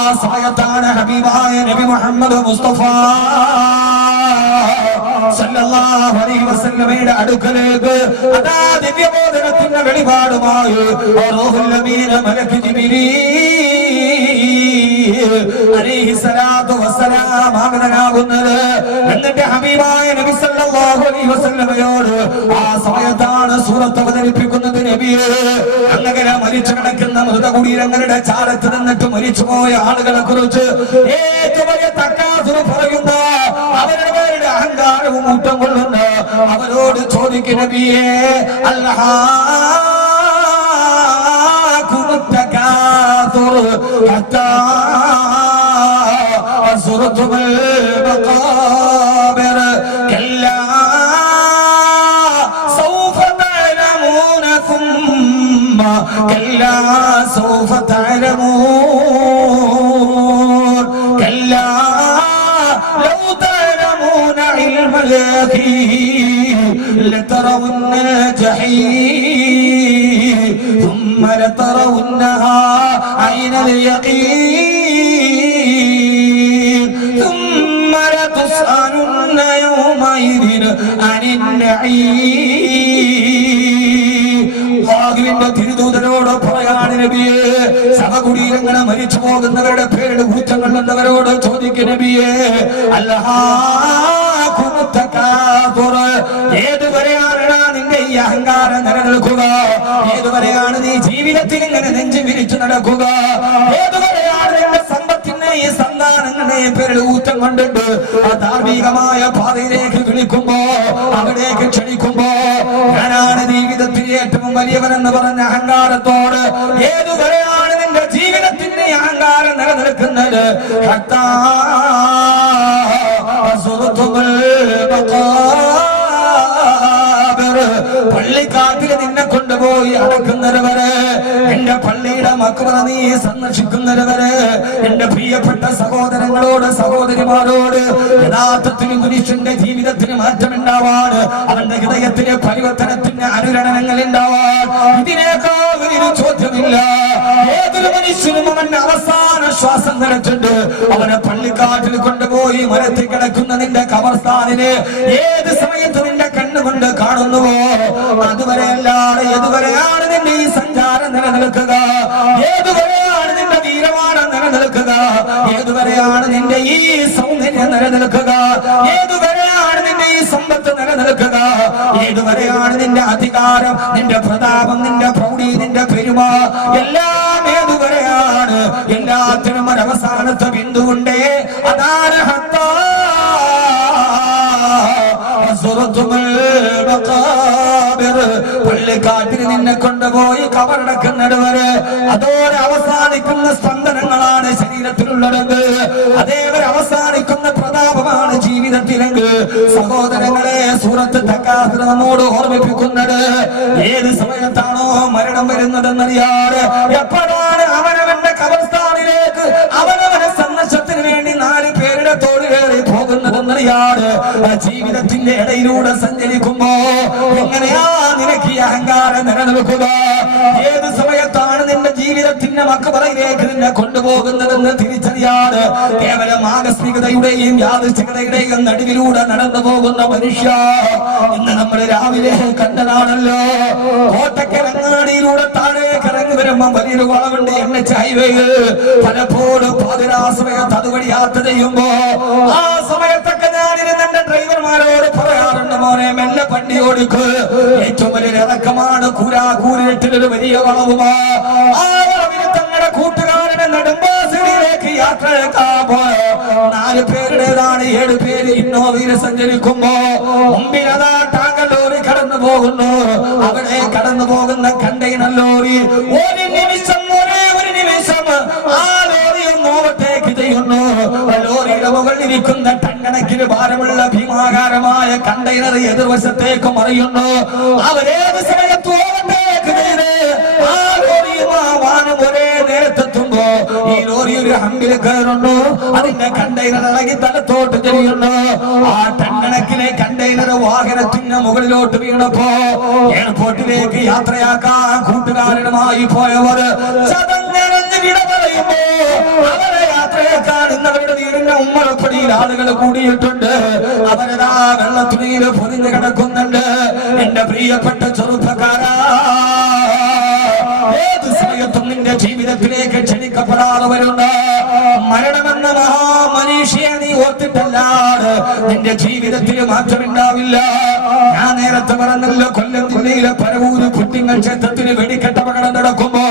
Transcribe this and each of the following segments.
ആ സമയത്താണ് ഹബീബായ നബി മുഹമ്മദ് മുസ്തഫ സല്ലല്ലാഹു അലൈഹി വസല്ലമയുടെ അടുക്കലേക്ക് അതാ ദിവ്യബോധനത്തിന്റെ വെളിപാടുമായി റൂഹുൽ അമീൻ മലക്ക് ജിബ്രീൽ അലൈഹിസ്സലാത്തു വസ്സലാം ആഗതനാകുന്നത്. എന്നിട്ട് ഹബീബായ നബി സല്ലല്ലാഹു അലൈഹി വസല്ലമയോട് ആ സമയത്താണ് സൂറത്ത് അവതരിപ്പിക്കുന്നത്. നബിയെ, അങ്ങനെ മരിച്ചു കിടക്കുന്ന മൃതകുടീരങ്ങളുടെ ചാരത്ത് നിന്നിട്ട് മരിച്ചുപോയ ആളുകളെ കുറിച്ച് ഏറ്റവും വലിയ തക്കാസുർ പറയുന്ന അവരുടെ പേരുടെ അഹങ്കാരവും ഊട്ടം കൊള്ളുന്ന അവരോട് ചോദിക്കും, നബിയെ, അൽഹാകുമുത്തകാസുർ ഹത്താ അസ്റതുൽ മഖാബിർ കല്ലാ സൗഫ തഅലമൂന സുമ്മ കല്ലാ സൗഫ തഅലമൂൻ കല്ലാ ലൗ തഅലമൂന ഇൽമൽ യഖീൻ ലതറവുന്ന الجحيم ثم لترونها عين اليقين ثم لتسألن يومئذ عن النعيم. അല്ലാഹുവിന്റെ തിരുദൂതനോട് പറയാണ്, നബിയെ, ശവകുടീരങ്ങളെ മരിച്ചു പോകുന്നവരുടെ പേരുടെ കുറ്റങ്ങൾ എന്നവരോട് ചോദിക്കും, നബിയെ, അൽഹാകുമുത്തകാസുർ, ഏതുവരെയാണ് നിന്റെ ഈ അഹങ്കാരം നിലനിൽക്കുക? ഏതുവരെയാണ് നീ ജീവിതത്തിൽ ഇങ്ങനെ നെഞ്ചു വിരിച്ചു നടക്കുക? ഏതുവരെയാണ് നിന്റെ സമ്പത്തിനെ ഈ സന്താനങ്ങളെ പേരിൽ ഊറ്റം കൊണ്ടിട്ട് ആ ധാർമ്മികമായ പാതയിലേക്ക് വിളിക്കുമ്പോ, അവിടേക്ക് ക്ഷണിക്കുമ്പോ, ഞാനാണ് ജീവിതത്തിൽ ഏറ്റവും വലിയവനെന്ന് പറഞ്ഞ അഹങ്കാരത്തോട് ഏതുവരെയാണ് നിന്റെ ജീവിതത്തിന്റെ അഹങ്കാരം നിലനിൽക്കുന്നത്? ഹത്താ അസ്റതുൽ മഖാബിർ, പള്ളിക്കാട്ടിൽ നിന്നെ കൊണ്ടുപോയി അടക്കുന്നവരെ, എന്റെ പള്ളിയുടെ മക്ബറ നീ സന്ദർശിക്കുന്നവരെ, എന്റെ പ്രിയപ്പെട്ട സഹോദരങ്ങളോട് സഹോദരിമാരോട് യഥാർത്ഥത്തിൽ മനുഷ്യന്റെ ജീവിതത്തിന് മാറ്റമുണ്ടാവാൻ, അവന്റെ ഹൃദയത്തിന് പരിവർത്തനത്തിന് അനുരണനങ്ങൾ ഉണ്ടാവാൻ ഇതിനേക്കാൾ വലിയൊരു ചോദ്യമില്ല. ഏതൊരു മനുഷ്യനും അവന്റെ അവസാന ശ്വാസം നിലച്ചിട്ട് അവനെ പള്ളിക്കാട്ടിൽ കൊണ്ടുപോയി മരത്തിൽ കിടക്കുന്ന നിന്റെ കബർസ്ഥാനില് ഏത് സമയത്ത് നിന്റെ കണ്ണുകൊണ്ട് കാണുന്നുവോ അതുവരെ അല്ലാതെ ഏതുവരെയാണ് നിന്റെ ഈ സഞ്ചാരം നിലനിൽക്കുക? ഏതുവരെയാണ് നിന്റെ വീരവാദം നിലനിൽക്കുക? ഏതുവരെയാണ് നിന്റെ ഈ സൗന്ദര്യം നിലനിൽക്കുക? ഏതുവരെയാണ് നിന്റെ ഈ സമ്പത്ത് നിലനിൽക്കുക? ഏതുവരെയാണ് നിന്റെ അധികാരം, നിന്റെ പ്രതാപം, നിന്റെ പ്രൗഢി, നിന്റെ പെരുമ, എല്ലാം ഏതുവരെയാണ്? എല്ലാത്തിനും ഒരവസാനത്തെ ബിന്ദുണ്ടേ, അതാണ് ഹത്താ അസ്റതുൽ മഖാബിർ, പള്ളിക്കാട്ടിൽ നിന്നെ കൊണ്ടുപോയി കബറടക്കുന്നിടവരെ അതോടെ അവസാനിക്കുന്ന സ്പന്ദനങ്ങളാണ് ശരീരത്തിലുള്ളത്. അതേവരെ അവസാനിക്കുന്ന പ്രതാപമാണ് ജീവിതത്തിലെങ്കിൽ സഹോദരങ്ങളെ, സൂറത്ത് തകാസുർ നമ്മോട് ഓർമ്മിപ്പിക്കുന്നത് ഏത് സമയത്താണോ മരണം വരുന്നതെന്നറിയാതെ, എപ്പോഴാണ് അവനവന്റെ കബർസ്ഥാനിലേക്ക് അവനവനെ സന്ദർശനത്തിന് വേണ്ടി 4 പേരുടെ തോളിലേറി പോകുന്നതെന്നറിയാതെ ജീവിതത്തിന്റെ ഇടയിലൂടെ സഞ്ചരിക്കുമ്പോ എങ്ങനെയാ നിനക്ക് ഈ അഹങ്കാരം നിലനിൽക്കുക? ഏത് സമയത്താണ് നിന്റെ ജീവിതത്തിന്റെ മക്ബറയിലേക്ക് നിന്നെ കൊണ്ടുപോകുന്നതെന്ന് തിരിച്ചറിയാതെ കേവലം ആകസ്മികതയുടെയും യാദൃച്ഛികതയുടെയും നടുവിലൂടെ നടന്നു പോകുന്ന മനുഷ്യ, ഇന്ന് നമ്മൾ രാവിലെ കണ്ടതാണല്ലോ, കോട്ടക്കരങ്ങാടിയിലൂടെ താഴേക്ക് ഇറങ്ങി വരുമ്പോ വലിയൊരു വളവുണ്ട് NH ഹൈവേയിൽ. പലപ്പോഴും പാതിരാ സമയത്ത് അതുവഴി യാത്ര ചെയ്യുമ്പോ ആ സമയത്തൊക്കെ ഞാനിരുന്ന് എന്റെ ഡ്രൈവർമാരോട് പറയാറുണ്ട്, മോനെ മെല്ലെ വണ്ടി ഓടിക്ക്, ഏറ്റവും വലിയ ഇറക്കമാണ്, കൂരിട്ടിലൊരു വലിയ വളവുമാ. ആ വളവിന് തങ്ങളുടെ കൂട്ടുകാരനെ നെടുമ്പാശ്ശേരിയിലേക്ക് യാത്രയെടുക്കാൻ പോയ 4 പേരുടേതാണ്. 7 പേര് ഇന്നോവയിൽ സഞ്ചരിക്കുമ്പോ മുമ്പിൽ അതാ ടാങ്കർ ലോറി കടന്നു പോകുന്നു. അവിടെ കടന്നു പോകുന്ന കണ്ടെയ്നർ ലോറി ഒരു നിമിഷം ആ ലോറി ഒന്ന് ഓവർടേക്ക് ചെയ്യുന്നു. ലോറിയുടെ മുകളിലിരിക്കുന്ന ടൺകണക്കിന് ഭാരമുള്ള ഭീമാകാരമായ കണ്ടെയ്നർ എതിർവശത്തേക്ക് മറിയുന്നു. അവരേത് സമയത്ത് ഓവർടേക്ക് ചെയ്ത് ആ ലോറിയും ആ വാനും ഒരേ നേരത്തെത്തുമ്പോ ഈ ലോറി ഒരു ഹമ്പിൽ കയറുന്നു. അതിന്റെ കണ്ടെയ്നർ ഇളകി തലത്തോട്ട് ചെരിയുന്നു. ആ ടൺകണക്കിലെ കണ്ടെയ്നർ വാഹനത്തിന് മുകളിലോട്ട് വീണപ്പോ എയർപോർട്ടിലേക്ക് യാത്രയാക്കാൻ കൂട്ടുകാരനുമായി പോയവർ ചതഞ്ഞരഞ്ഞ് വിട പറയുമ്പോ അവരെ ഉമ്മറപ്പടിയിൽ ആളുകൾ കൂടിയിട്ടുണ്ട്. അവരതാ വെള്ളത്തുണിയിൽ പൊതിഞ്ഞു കിടക്കുന്നുണ്ട്. എന്റെ പ്രിയപ്പെട്ട ചെറുപ്പക്കാരാ, ഏത് സമയത്തും നിന്റെ ജീവിതത്തിലേക്ക് ക്ഷണിക്കപ്പെടാതെ വരുന്ന മരണമെന്ന മഹാമനീഷിയെ നീ ഓർത്തിട്ടല്ലാതെ നിന്റെ ജീവിതത്തിൽ മാറ്റമുണ്ടാവില്ല. ഞാൻ നേരത്തെ പറഞ്ഞല്ലോ, കൊല്ലം ജില്ലയിലെ പരവൂര് കുട്ടിങ്ങൾ ക്ഷേത്രത്തിന് വെടിക്കെട്ടപകടം നടക്കുമ്പോ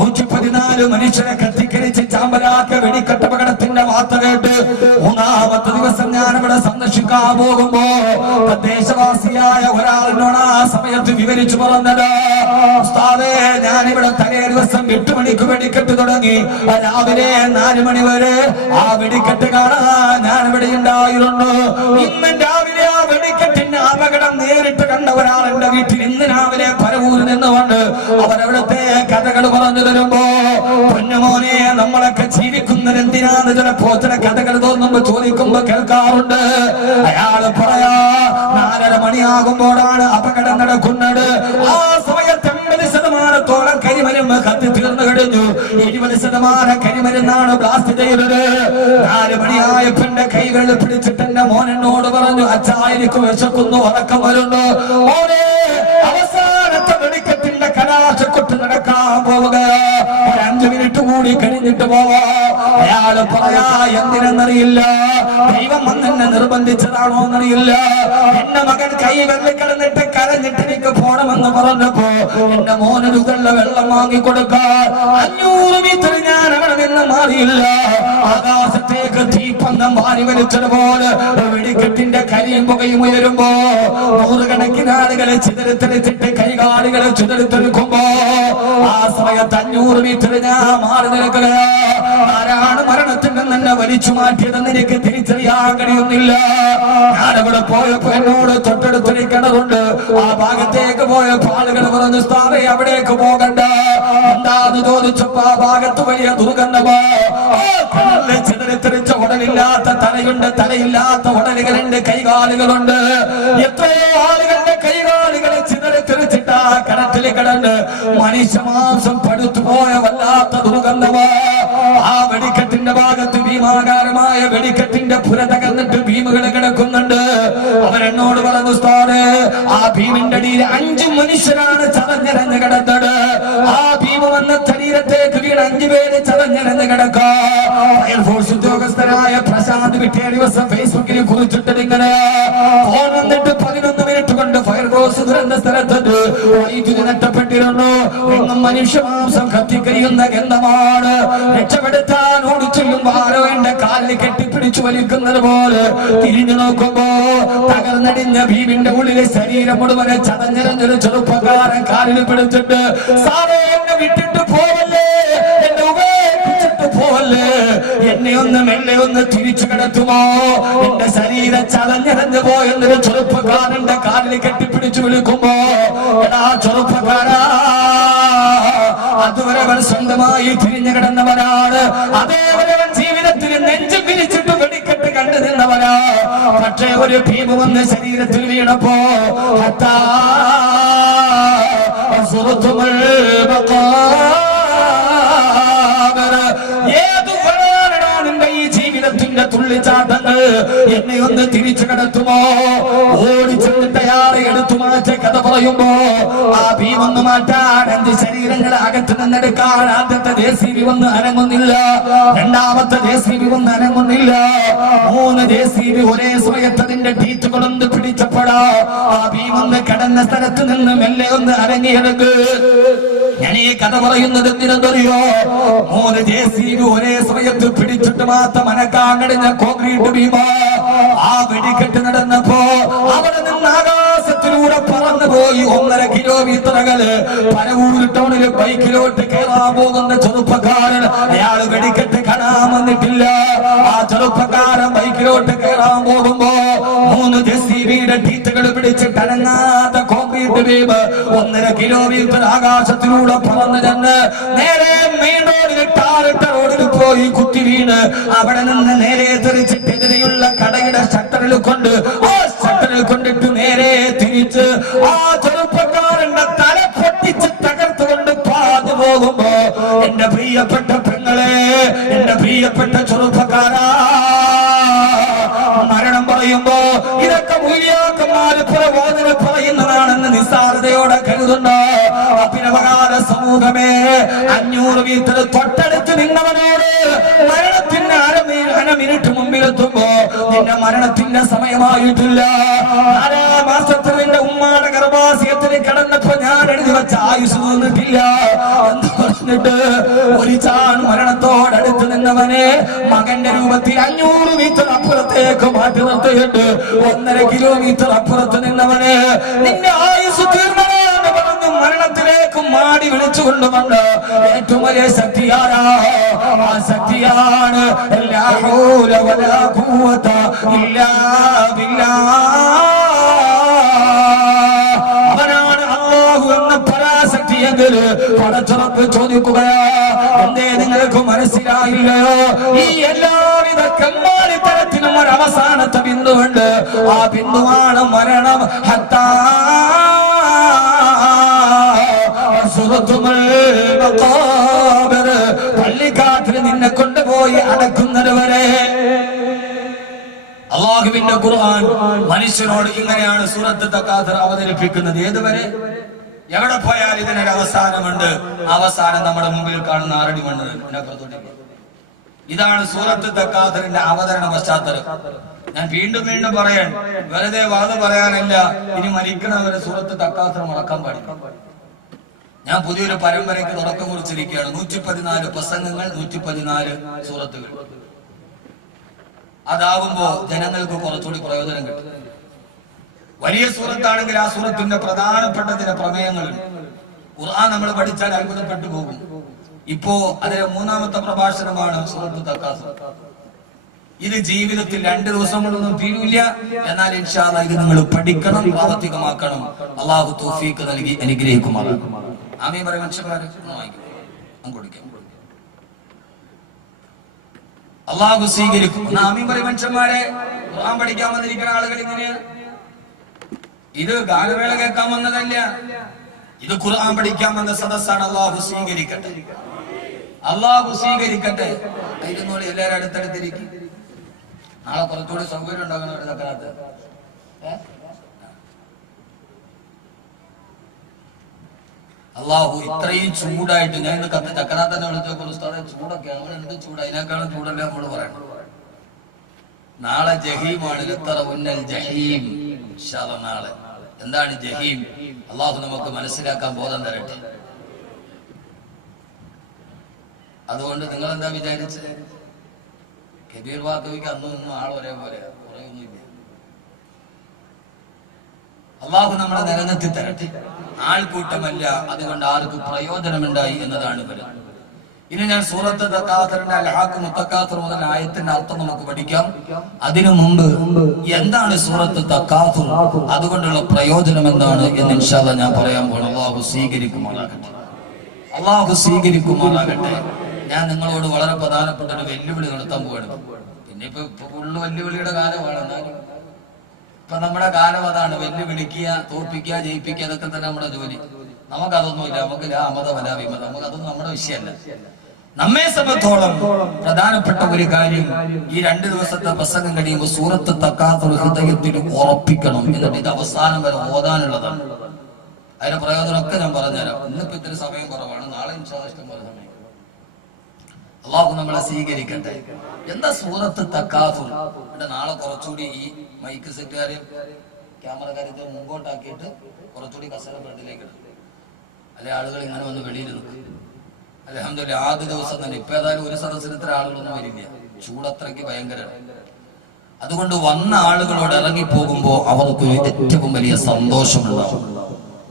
114 മനുഷ്യരെ കത്തിക്കരിച്ച് ചാമ്പലാക്ക വെടിക്കെട്ടപകടത്തിന്റെ വാർത്ത കേട്ട് 3ാമത്തെ ദിവസം ഞാൻ ഇവിടെ സന്ദർശിക്കാൻ പോകുമ്പോ ദേശവാസിയായ ഒരാളിനോട് ആ സമയത്ത് വിവരിച്ചു പറഞ്ഞത്, ഉസ്താദേ, ഞാനിവിടെ തലേ ദിവസം 8 മണിക്ക് വെടിക്കെട്ട് തുടങ്ങി, രാവിലെ 4 മണി വരെ ആ വെടിക്കെട്ട് കാണാൻ ഞാൻ ഇവിടെ ഉണ്ടായിരുന്നു. ഇന്ന് രാവിലെ ആ വെടിക്കെട്ടിന്റെ അപകടം നേരിട്ട് കണ്ട ഒരാൾ എന്റെ വീട്ടിൽ ഇന്ന് രാവിലെ പരവൂരിൽ നിന്നുകൊണ്ട് അവരവിടുത്തെ കഥകൾ പറഞ്ഞു തരുമ്പോ, പൊന്നുമോനെ, നമ്മളൊക്കെ ജീവിക്കുന്നത് എന്തിനാന്ന് ചിലപ്പോ ചില കഥകൾ തോന്നുമ്പോ ചോദിക്കുമ്പോ കേൾക്കാറുണ്ട്. അയാള് പറയാ, 4:30 മണിയാകുമ്പോഴാണ് അപകടം നടക്കുന്നത്. ആ സമയത്ത് 80% കരിമരുന്ന് കത്തി തീർന്നു കഴിഞ്ഞു. 20% കരിമരുന്നാണ് ബ്ലാസ്റ്റ് ചെയ്തത്. 4 മണിയായപ്പോ എന്റെ കൈകൾ പിടിച്ചിട്ട് എന്റെ മോനോട് പറഞ്ഞു, അച്ഛാ, എനിക്ക് വിശക്കുന്നു, ഉറക്കം വരുന്നു. മോനെ, അവസാനത്തെ വെടിക്കെട്ടിന്റെ കലാശക്കൊട്ട് നടക്കാൻ പോവുക, 5 മിനിറ്റ് കൂടി കഴിഞ്ഞിട്ട് പോവാ. അയാള് പറയാ, എന്തിനെന്നറിയില്ല, ദൈവം വന്നെന്നെ നിർബന്ധിച്ചതാണോ എന്നറിയില്ല. എന്റെ മകൻ കൈ വെള്ളിക്കിടന്നിട്ട് കരഞ്ഞിട്ട് എനിക്ക് പോണമെന്ന് പറഞ്ഞപ്പോ എന്റെ മോനൊരു വെള്ളം വാങ്ങിക്കൊടുക്കാൻ 500 മീറ്റർ ഞാൻ അവിടെ നിന്ന് മാറിയില്ല. ആകാശത്തേക്ക് തീപ്പന്തം വാരി വലിച്ചതുപോലെ വെടിക്കെട്ടിന്റെ കരിയും പുകയും ഉയരുമ്പോ 100 കണക്കിന് ആളുകളെ ചിതറിത്തെളിച്ചിട്ട് കൈകാലികളെ ചിതറിത്തെടുക്കുമ്പോ ആ സമയത്ത് 500 മീറ്റർ ഞാൻ മാറി നിൽക്കുക. ആരാണ് മരണത്തിൽ നിന്ന് എന്നെ വലിച്ചു മാറ്റിയതെന്ന് എനിക്ക് തിരിച്ചറിയാൻ കഴിയുന്നില്ല. ഞാനവിടെ പോയപ്പോ എന്നോട് തൊട്ടടുത്തൊരു കിണറുണ്ട്. ആ ഭാഗത്തേക്ക് പോയപ്പോ ആളുകൾ പറഞ്ഞു, സ്ഥാപേ, അവിടേക്ക് പോകണ്ട. എന്താന്ന് ചോദിച്ചപ്പോ ആ ഭാഗത്ത് വലിയ ദുർഗന്ധമോ, ചിതറിത്തെറിച്ച ഉടലില്ലാത്ത തലയുണ്ട്, തലയില്ലാത്ത ഉടലുകളുണ്ട്, കൈകാലുകളുണ്ട്. എത്രയോ ആളുകളുടെ കൈകാലുകളെ ചിതറിത്തെറിച്ചിട്ട് ആ കിണറ്റിൽ കിടന്ന് മനുഷ്യമാംസം പടുത്തു പോയ വല്ലാത്ത ദുർഗന്ധമോ. ആ വെടിക്കെട്ടിന്റെ ഭാഗത്ത് ഭീമാകാരമായ വെടിക്കെട്ടിന്റെ പുര തകർന്നിട്ട് ഭീമുകൾ കിടക്കുന്നുണ്ട്. അവരെന്നോട് പറഞ്ഞു, സ്ഥാനെ, ആ ഭീമിന്റെ അടിയിൽ 5 മനുഷ്യരാണ് ചതഞ്ഞരഞ്ഞ് കിടന്നത്. ആ ഭീമ വന്ന ശരീരത്തേക്ക് വീണ് 5 പേര് ചതഞ്ഞരഞ്ഞ് കിടക്കാം. ഫയർഫോഴ്സ് ഉദ്യോഗസ്ഥരായ പ്രശാന്ത് വിട്ടേ ദിവസം ഫേസ്ബുക്കിൽ കുറിച്ചിട്ടത് ഇങ്ങനെ, ഫോൺ വന്നിട്ട് 11 മിനിറ്റ് കൊണ്ട് ഫയർഫോഴ്സ് ദുരന്ത സ്ഥലത്ത് വൈദ്യുതി നഷ്ടപ്പെട്ടിരുന്നു. എങ്ങും മനുഷ്യമാംസം കത്തിക്കരിയുന്ന ഗന്ധമാണ്. രക്ഷപ്പെടുത്താൻ ഓടിച്ചെല്ലുമ്പോ ആരോ എന്റെ കാലിൽ കെട്ടിപ്പിടിച്ചു വലിക്കുന്നത് പോലെ തിരിഞ്ഞു നോക്കുമ്പോ തകർന്നടിഞ്ഞ ഭീമിന്റെ ഉള്ളിലെ ശരീരം മുഴുവനെ ചതഞ്ഞിറഞ്ഞൊരു ചെറുപ്പക്കാരൻ കാലിൽ പിടിച്ചിട്ട്, സാറേ, എന്നെ വിട്ടിട്ട് പോവല്ലേ, എന്നെ ഉപേക്ഷിച്ചിട്ട് പോവല്ലേ, എന്നെ ഒന്ന് മെല്ലെ ഒന്ന് തിരിച്ചു കിടത്തുമോ, എന്റെ ശരീരം ചതഞ്ഞിറഞ്ഞു പോയെന്നൊരു ചെറുപ്പക്കാരന്റെ കാലിൽ കെട്ടിപ്പിടിച്ചു വിളിക്കുമ്പോ, എടാ ചെറുപ്പക്കാരാ, അതുവരെ അവൻ സ്വന്തമായി തിരിഞ്ഞു കിടന്നവനാണ്. അതേവരെ അവൻ ജീവിതത്തിൽ നെഞ്ചു പിരിച്ചിട്ട് വെടിക്കെട്ട് കണ്ടു നിന്നവനാ. പക്ഷേ ഒരു ഭീമ വന്ന് ശരീരത്തിൽ വീണപ്പോ തുള്ളിച്ചാട്ടങ്ങൾ എന്നെ ഒന്ന് തിരിച്ചു കിടത്തുമോ, ഓടിച്ചെന്നിട്ട് അയാളെ എടുത്തു മാറ്റ കഥ പറയുമ്പോ ആ ഭീമൊന്ന് മാറ്റാൻ 5 ശരീരങ്ങൾ അകത്ത് നിന്നെടുക്കാൻ ആദ്യത്തെ JCB വന്ന് അനങ്ങുന്നില്ല, രണ്ടാമത്തെ JCB വന്ന് അനങ്ങുന്നില്ല, 3 JCB ഒരേ സമയത്ത് അതിന്റെ ടീറ്റുകളൊന്ന് പിടിച്ചപ്പെടാ ആ ഭീമൊന്ന് കിടന്ന സ്ഥലത്ത് നിന്ന് മെല്ലെ ഒന്ന് അരങ്ങിയെടുക്ക്. ഞാൻ ഈ കഥ പറയുന്നത് എന്തിനെന്നറിയോ, 3 JCB ഒരേ സമയത്ത് പിടിച്ചിട്ട് മാത്രം അനക്കാൻ കഴിഞ്ഞ കോൺക്രീറ്റ് ഭീമ ആ വെടിക്കെട്ട് നടന്നപ്പോ അവിടെ നിന്ന് ആകാശത്തിലൂടെ പറന്നുപോയി 1.5 കിലോമീറ്ററുകള് പരവൂർ ടൗണില് ബൈക്കിലോട്ട് കയറാൻ പോകുന്ന ചെറുപ്പക്കാരൻ. അയാൾ വെടിക്കെട്ട് കാണാൻ വന്നിട്ടില്ല. ആ ചെറുപ്പക്കാരൻ ബൈക്കിലോട്ട് കയറാൻ പോകുമ്പോ 3 JCBയുടെ ടീറ്റുകൾ പിടിച്ചിട്ട് അനങ്ങാത്ത കോൺക്രീറ്റ് ഭീമ 1.5 കിലോമീറ്റർ ആകാശത്തിലൂടെ പറന്നു ചെന്ന് നേരെ മെയിൻ റോഡിൽ ടാറിട്ട റോഡിൽ പോയി കുത്തി വീണ് അവിടെ നിന്ന് നേരെ തെറിച്ചിട്ട് എതിരെയുള്ള കടയുടെ ഷട്ടറിൽ കൊണ്ടിട്ട് നേരെ തിരിച്ച് ആ ചെറുപ്പക്കാരന്റെ തല പൊട്ടിച്ച് തകർത്തുകൊണ്ട് പാതു പോകുമ്പോ എന്റെ പ്രിയപ്പെട്ട പെങ്ങളെ, എന്റെ പ്രിയപ്പെട്ട ചെറുപ്പക്കാരാ, നടത്തുന്നുണ്ട്. അഭിനവകാല സമൂഹമേ, 500 മീറ്റർ തൊട്ടടുത്ത് നിന്നവനോട് മരണത്തിന്റെ അര മിനിറ്റ് മുമ്പിലെത്തുമ്പോ നിന്റെ മരണത്തിന്റെ സമയമായിട്ടില്ല. 4 മാസത്തിൽ നിന്റെ ഉമ്മാടെ ഗർഭാശയത്തിന് കിടന്നപ്പോ ഞാൻ എഴുതി വെച്ച ആയുസ് തോന്നിട്ടില്ല എന്ന് പറഞ്ഞിട്ട് ഒരു ചാൺ മരണത്തോടടുത്ത് നിന്നവനെ മകന്റെ രൂപത്തിൽ 500 മീറ്റർ അപ്പുറത്തേക്ക് മാറ്റി നിർത്തിയിട്ട് 1.5 കിലോമീറ്റർ അപ്പുറത്ത് നിന്നവനെ നിന്റെ ആയുസ് തീർന്നവെന്ന് പറഞ്ഞു മരണത്തിലേക്ക് മാടി വിളിച്ചുകൊണ്ടുവന്ന് ഏറ്റവും വലിയ ശക്തിയാരാ? ആ ശക്തിയാണ് ലാ ഹൗല വലാ ഖുവത ഇല്ലാ ബില്ലാഹ്. അവനാണ് അല്ലാഹു എന്ന പരാശക്തിയെങ്കിൽ പടച്ചുറപ്പ് ചോദിക്കുകയാ, എന്തേ നിങ്ങൾക്ക് മനസ്സിലായില്ലയോ? ഈ എല്ലാവിധ കമ്മാളിത്തരത്തിനും ഒരു അവസാനത്തെ ബിന്ദുണ്ട്. ആ ബിന്ദുവാണ് മരണം. ഹത്താ പള്ളിക്കാട്ടിൽ നിന്നെ കൊണ്ടുപോയി അടക്കുന്നത് വരെ. അല്ലാഹുവിന്റെ ഖുർആൻ മനുഷ്യനോട് ഇങ്ങനെയാണ് സൂറത്ത് തക്കാത്തുർ അവതരിപ്പിക്കുന്നത്. ഏതുവരെ? എവിടെ പോയാൽ ഇതിനൊരു അവസാനമുണ്ട്. അവസാനം നമ്മുടെ മുമ്പിൽ കാണുന്ന 6 അടി മണ്ണ് ഇതിനപ്പുറത്തോട്ട്. ഇതാണ് സൂറത്ത് തക്കാത്തുറിന്റെ അവതരണ പശ്ചാത്തലം. ഞാൻ വീണ്ടും വീണ്ടും പറയാൻ, വെറുതെ വാദ പറയാനല്ല, ഇനി മരിക്കണവരെ സൂറത്ത് തക്കാത്തുർ മറക്കാൻ പാടില്ല. ഞാൻ പുതിയൊരു പരമ്പരയ്ക്ക് തുടക്കം കുറിച്ചിരിക്കുകയാണ്. 114 പ്രസംഗങ്ങൾ, 114 സൂറത്തുകൾ. അതാവുമ്പോ ജനങ്ങൾക്ക് കുറച്ചുകൂടി പ്രയോജനം കിട്ടും. വലിയ സൂറത്താണെങ്കിൽ ആ സൂറത്തിന്റെ പ്രധാനപ്പെട്ട ചില പ്രമേയങ്ങളുണ്ട്. ഖുർആൻ നമ്മൾ പഠിച്ചാൽ അത്ഭുതപ്പെട്ടു പോകും. ഇപ്പോ അതിലെ 3ാമത്തെ പ്രഭാഷണമാണ് സൂറത്ത് തക്കാസുർ. ഇത് ജീവിതത്തിൽ 2 ദിവസം കൊണ്ടൊന്നും തീരൂല്ല. എന്നാൽ ഇൻഷാ അല്ലാഹ് ഇത് നിങ്ങൾ പഠിക്കണം, പ്രാവർത്തികമാക്കണം. അല്ലാഹു തൗഫീഖ് നൽകി അനുഗ്രഹിക്കുമാറാകട്ടെ. ആമീൻ പറയും മനുഷ്യന്മാരെ. അല്ലാഹു സ്വീകരിക്കും. ആമീൻ പറയും മനുഷ്യന്മാരെ. ഖുർആൻ പഠിക്കാൻ വന്നിരിക്കുന്ന ആളുകൾ ഇങ്ങനെയാണ്. ഇത് ഗാനമേള കേൾക്കാൻ വന്നതല്ല, ഇത് ഖുർആൻ പഠിക്കാൻ വന്ന സദസ്സാണ്. അല്ലാഹു സ്വീകരിക്കട്ടെ, അല്ലാഹു സ്വീകരിക്കട്ടെ. ഇതിനോട് എല്ലാവരും അടുത്തടുത്തിരിക്കും. നാളെ കുറച്ചുകൂടി സൗകര്യം ഉണ്ടാകുന്ന അള്ളാഹു ഇത്രയും ചൂടായിട്ട് ഞാൻ ഇന്ന് കത്ത് ചക്കനാഥ് തന്നെ വിളിച്ചപ്പോൾ ഉസ്താദെ ചൂടൊക്കെ നമ്മൾ എന്ത് ചൂട്, അതിനേക്കാളും ചൂടല്ലേ നമ്മള് പറയണം. നാളെ ജഹീമാണ്. ഉന്നൽ ജഹീം. നാളെ എന്താണ് ജഹീം? അള്ളാഹു നമുക്ക് മനസ്സിലാക്കാൻ ബോധം തരട്ടെ. അതുകൊണ്ട് നിങ്ങൾ എന്താ വിചാരിച്ചത്? കബീർ വാക്കവിക്ക് അന്നൊന്നും ആൾ ഒരേപോലെ കുറയൊന്നുമില്ല. അള്ളാഹു നമ്മളെ നിലനിർത്തി തരട്ടെ. ആൾക്കൂട്ടമല്ല, അതുകൊണ്ട് ആർക്ക് പ്രയോജനമുണ്ടായി എന്നതാണ് പറയുന്നത്. ഇനി ഞാൻ സൂറത്ത് തക്കാത്തുറിന്റെ അൽഹാഖ് മുത്തക്കാത്തുർ മുതൽ ആയത്തിന്റെ അർത്ഥം നമുക്ക് പഠിക്കാം. അതിനു മുമ്പ് എന്താണ് സൂറത്ത് തക്കാത്തുർ, അതുകൊണ്ടുള്ള പ്രയോജനം എന്താണ് എന്ന് ഇൻഷാ അല്ലാഹ് ഞാൻ പറയാൻ പോകണം. അള്ളാഹു സ്വീകരിക്കുമാറാകട്ടെ, അള്ളാഹു സ്വീകരിക്കുമാറാകട്ടെ. ഞാൻ നിങ്ങളോട് വളരെ പ്രധാനപ്പെട്ട ഒരു വെല്ലുവിളി നടത്താൻ പോവാണ്. പിന്നെ ഇപ്പൊ ഫുള്ള് വെല്ലുവിളിയുടെ കാലമാണ്. എന്നാലും ഇപ്പൊ നമ്മുടെ കാലം അതാണ്. വെല്ലുവിളിക്കുക, തോൽപ്പിക്കുക, ജയിപ്പിക്കുക, അതൊക്കെ തന്നെ നമ്മുടെ ജോലി. നമുക്കതൊന്നുമില്ല. നമുക്ക് അമത വല വിമത, നമുക്കതൊന്നും നമ്മുടെ വിഷയമല്ല. നമ്മെ സംബന്ധിച്ചോളം പ്രധാനപ്പെട്ട ഒരു കാര്യം, ഈ 2 ദിവസത്തെ പ്രസംഗം കഴിയുമ്പോൾ സൂറത്ത് തക്കാത്തുർ ഹൃദയത്തിൽ ഉറപ്പിക്കണം. എന്നിട്ട് ഇത് അവസാനം വരെ ഓതാനുള്ളതാണ്. അതിന്റെ പ്രയോജനമൊക്കെ ഞാൻ പറഞ്ഞുതരാം. ഇന്നിപ്പോ ഇത്തിരി സമയം കുറവാണ്. നാളെ ഇൻഷാ അല്ലാഹ് ഇഷ്ടം പോലെ സമയം. അള്ളാഹു നമ്മളെ സ്വീകരിക്കട്ടെ. എന്താ സൂറത്ത് തക്കാത്തുർ? നാളെ കുറച്ചുകൂടി ഈ മൈക്ക് സെറ്റുകാര് ക്യാമറക്കാരെ മുമ്പോട്ടാക്കിയിട്ട് കുറച്ചുകൂടി കസര ഫ്രണ്ടിലേക്ക് ഇടും. അല്ലെ ആളുകൾ ഇങ്ങനെ വന്ന് വെളിയിൽ നിൽക്കും. അൽഹംദുലില്ലാഹ് ആദ്യ ദിവസം തന്നെ. ഇപ്പൊ ഏതായാലും ഒരു സദസ്സിൽ ഇത്ര ആളുകളൊന്നും വരില്ല. ചൂടത്രയ്ക്ക് ഭയങ്കരമാണ്. അതുകൊണ്ട് വന്ന ആളുകളോട് ഇറങ്ങി പോകുമ്പോ അവർക്ക് ഏറ്റവും വലിയ സന്തോഷമുണ്ടാവും.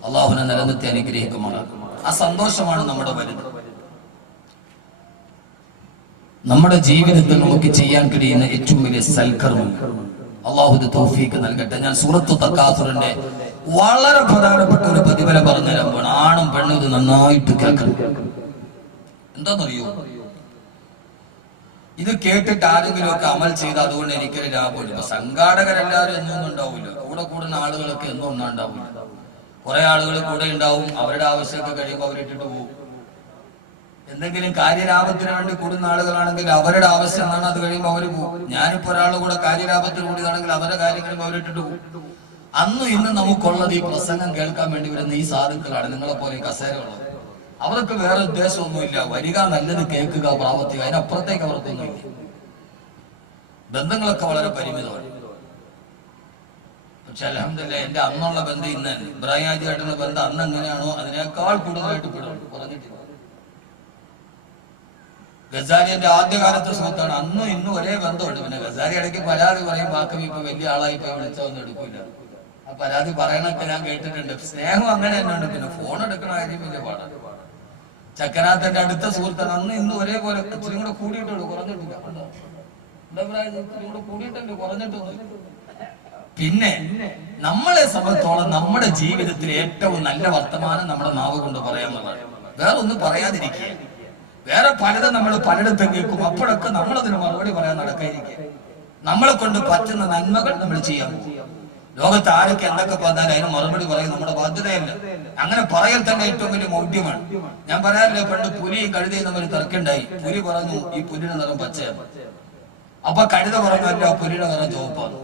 അള്ളാഹുവിനെ നിലനിർത്തി അനുഗ്രഹിക്കുമാറാകും. ആ സന്തോഷമാണ് നമ്മുടെ വലുത്. നമ്മുടെ ജീവിതത്തിൽ നമുക്ക് ചെയ്യാൻ കഴിയുന്ന ഏറ്റവും വലിയ സൽക്കർമ്മം. അള്ളാഹു തൗഫീഖ് നൽകട്ടെ. ഞാൻ സൂറത്ത് തക്കാത്തുറിന്റെ വളരെ പ്രധാനപ്പെട്ട ഒരു പ്രതിഫലം പറഞ്ഞുതരാൻ പോകണം. ആണും പെണ്ണും ഇത് നന്നായിട്ട് കേൾക്കണം. എന്താണെന്നറിയോ? ഇത് കേട്ടിട്ട് ആരെങ്കിലും ഒക്കെ അമൽ ചെയ്ത് അതുകൊണ്ട് എനിക്കൊരു ലാഭമില്ല. ഇപ്പൊ സംഘാടകരെല്ലാവരും എന്നൊന്നും ഉണ്ടാവില്ല. കൂടെ കൂടുന്ന ആളുകളൊക്കെ എന്നും ഒന്നും ഉണ്ടാവില്ല. കുറെ ആളുകൾ കൂടെ ഉണ്ടാവും. അവരുടെ ആവശ്യമൊക്കെ കഴിയുമ്പോൾ അവരിട്ടിട്ട് പോകും. എന്തെങ്കിലും കാര്യലാഭത്തിന് വേണ്ടി കൂടുന്ന ആളുകളാണെങ്കിൽ അവരുടെ ആവശ്യം എന്താണ്, അത് കഴിയുമ്പോൾ അവര് പോകും. ഞാനിപ്പോ ഒരാളുടെ കൂടെ കാര്യലാഭത്തിന് കൂടിയതാണെങ്കിൽ അവരുടെ കാര്യം കഴിയുമ്പോൾ അവരിട്ടിട്ട് പോകും. അന്നും ഇന്നും നമുക്കുള്ളത് ഈ പ്രസംഗം കേൾക്കാൻ വേണ്ടി വരുന്ന ഈ സാധുക്കളാണ്, നിങ്ങളെ പോലെ കസേരയുള്ളത്. അവർക്ക് വേറെ ഉദ്ദേശമൊന്നുമില്ല, വരിക, നല്ലത് കേൾക്കുക, പ്രാവർത്തിക, അതിനപ്പുറത്തേക്ക് അവർക്കൊന്നുമില്ല. ബന്ധങ്ങളൊക്കെ വളരെ പരിമിതമാണ്. പക്ഷെ അൽഹംദുലില്ലാഹ് എന്റെ അന്നുള്ള ബന്ധം ഇന്ന് ഇബ്രാഹിം ഹാജിയായിട്ടുള്ള ബന്ധം അന്ന് എങ്ങനെയാണോ അതിനേക്കാൾ കൂടുതലായിട്ട് കുറഞ്ഞിട്ടില്ല. ഗസാലി എന്റെ ആദ്യകാലത്തെ സുഹൃത്താണ്, അന്നും ഇന്നും ഒരേ ബന്ധമുണ്ട്. പിന്നെ ഗസാലി ഇടയ്ക്ക് പരാതി പറയും, ബാക്കി ഇപ്പൊ വലിയ ആളായി ഇപ്പൊ വിളിച്ചൊന്നും എടുക്കില്ല. ആ പരാതി പറയണൊക്കെ ഞാൻ കേട്ടിട്ടുണ്ട്. സ്നേഹം അങ്ങനെ തന്നെയാണ്. പിന്നെ ഫോൺ എടുക്കണ കാര്യം വലിയ പാടാണ്. ചക്കനാഥന്റെ അടുത്ത സുഹൃത്താണ്, അന്ന് ഇന്നും ഒരേപോലെ. ഇച്ചിരി കൂടെ കൂടിയിട്ടുള്ളൂ, കുറഞ്ഞിട്ടില്ല. എന്താ പറയാ, ഇച്ചിരി കൂടെ കൂടിയിട്ടുണ്ട്, കുറഞ്ഞിട്ടൊന്നും. പിന്നെ നമ്മളെ സംബന്ധിച്ചോളം നമ്മുടെ ജീവിതത്തിൽ ഏറ്റവും നല്ല വർത്തമാനം നമ്മുടെ നാവ് കൊണ്ട് പറയാന്നുള്ളതാണ്. വേറെ ഒന്നും പറയാതിരിക്കുക. വേറെ പലതും നമ്മൾ പലയിടത്തും കേൾക്കും, അപ്പോഴൊക്കെ നമ്മളതിന് മറുപടി പറയാൻ നടക്കാതിരിക്കുക. നമ്മളെ കൊണ്ട് പറ്റുന്ന നന്മകൾ നമ്മൾ ചെയ്യാൻ പോകും. ലോകത്ത് ആരൊക്കെ എന്തൊക്കെ പറഞ്ഞാലും അതിന് മറുപടി പറയും നമ്മുടെ ബാധ്യതയല്ല. അങ്ങനെ പറയൽ തന്നെ ഏറ്റവും വലിയ മൗഢ്യമാണ്. ഞാൻ പറയാറില്ല, പണ്ട് പുലിയും കഴുതയും തമ്മിൽ തർക്കുണ്ടായി. പുലി പറഞ്ഞു ഈ പുലിയുടെ നിറം പച്ചയാണ്. അപ്പൊ കഴുത പറഞ്ഞു അല്ല, പുലിയുടെ നിറം ചുവപ്പാണ്.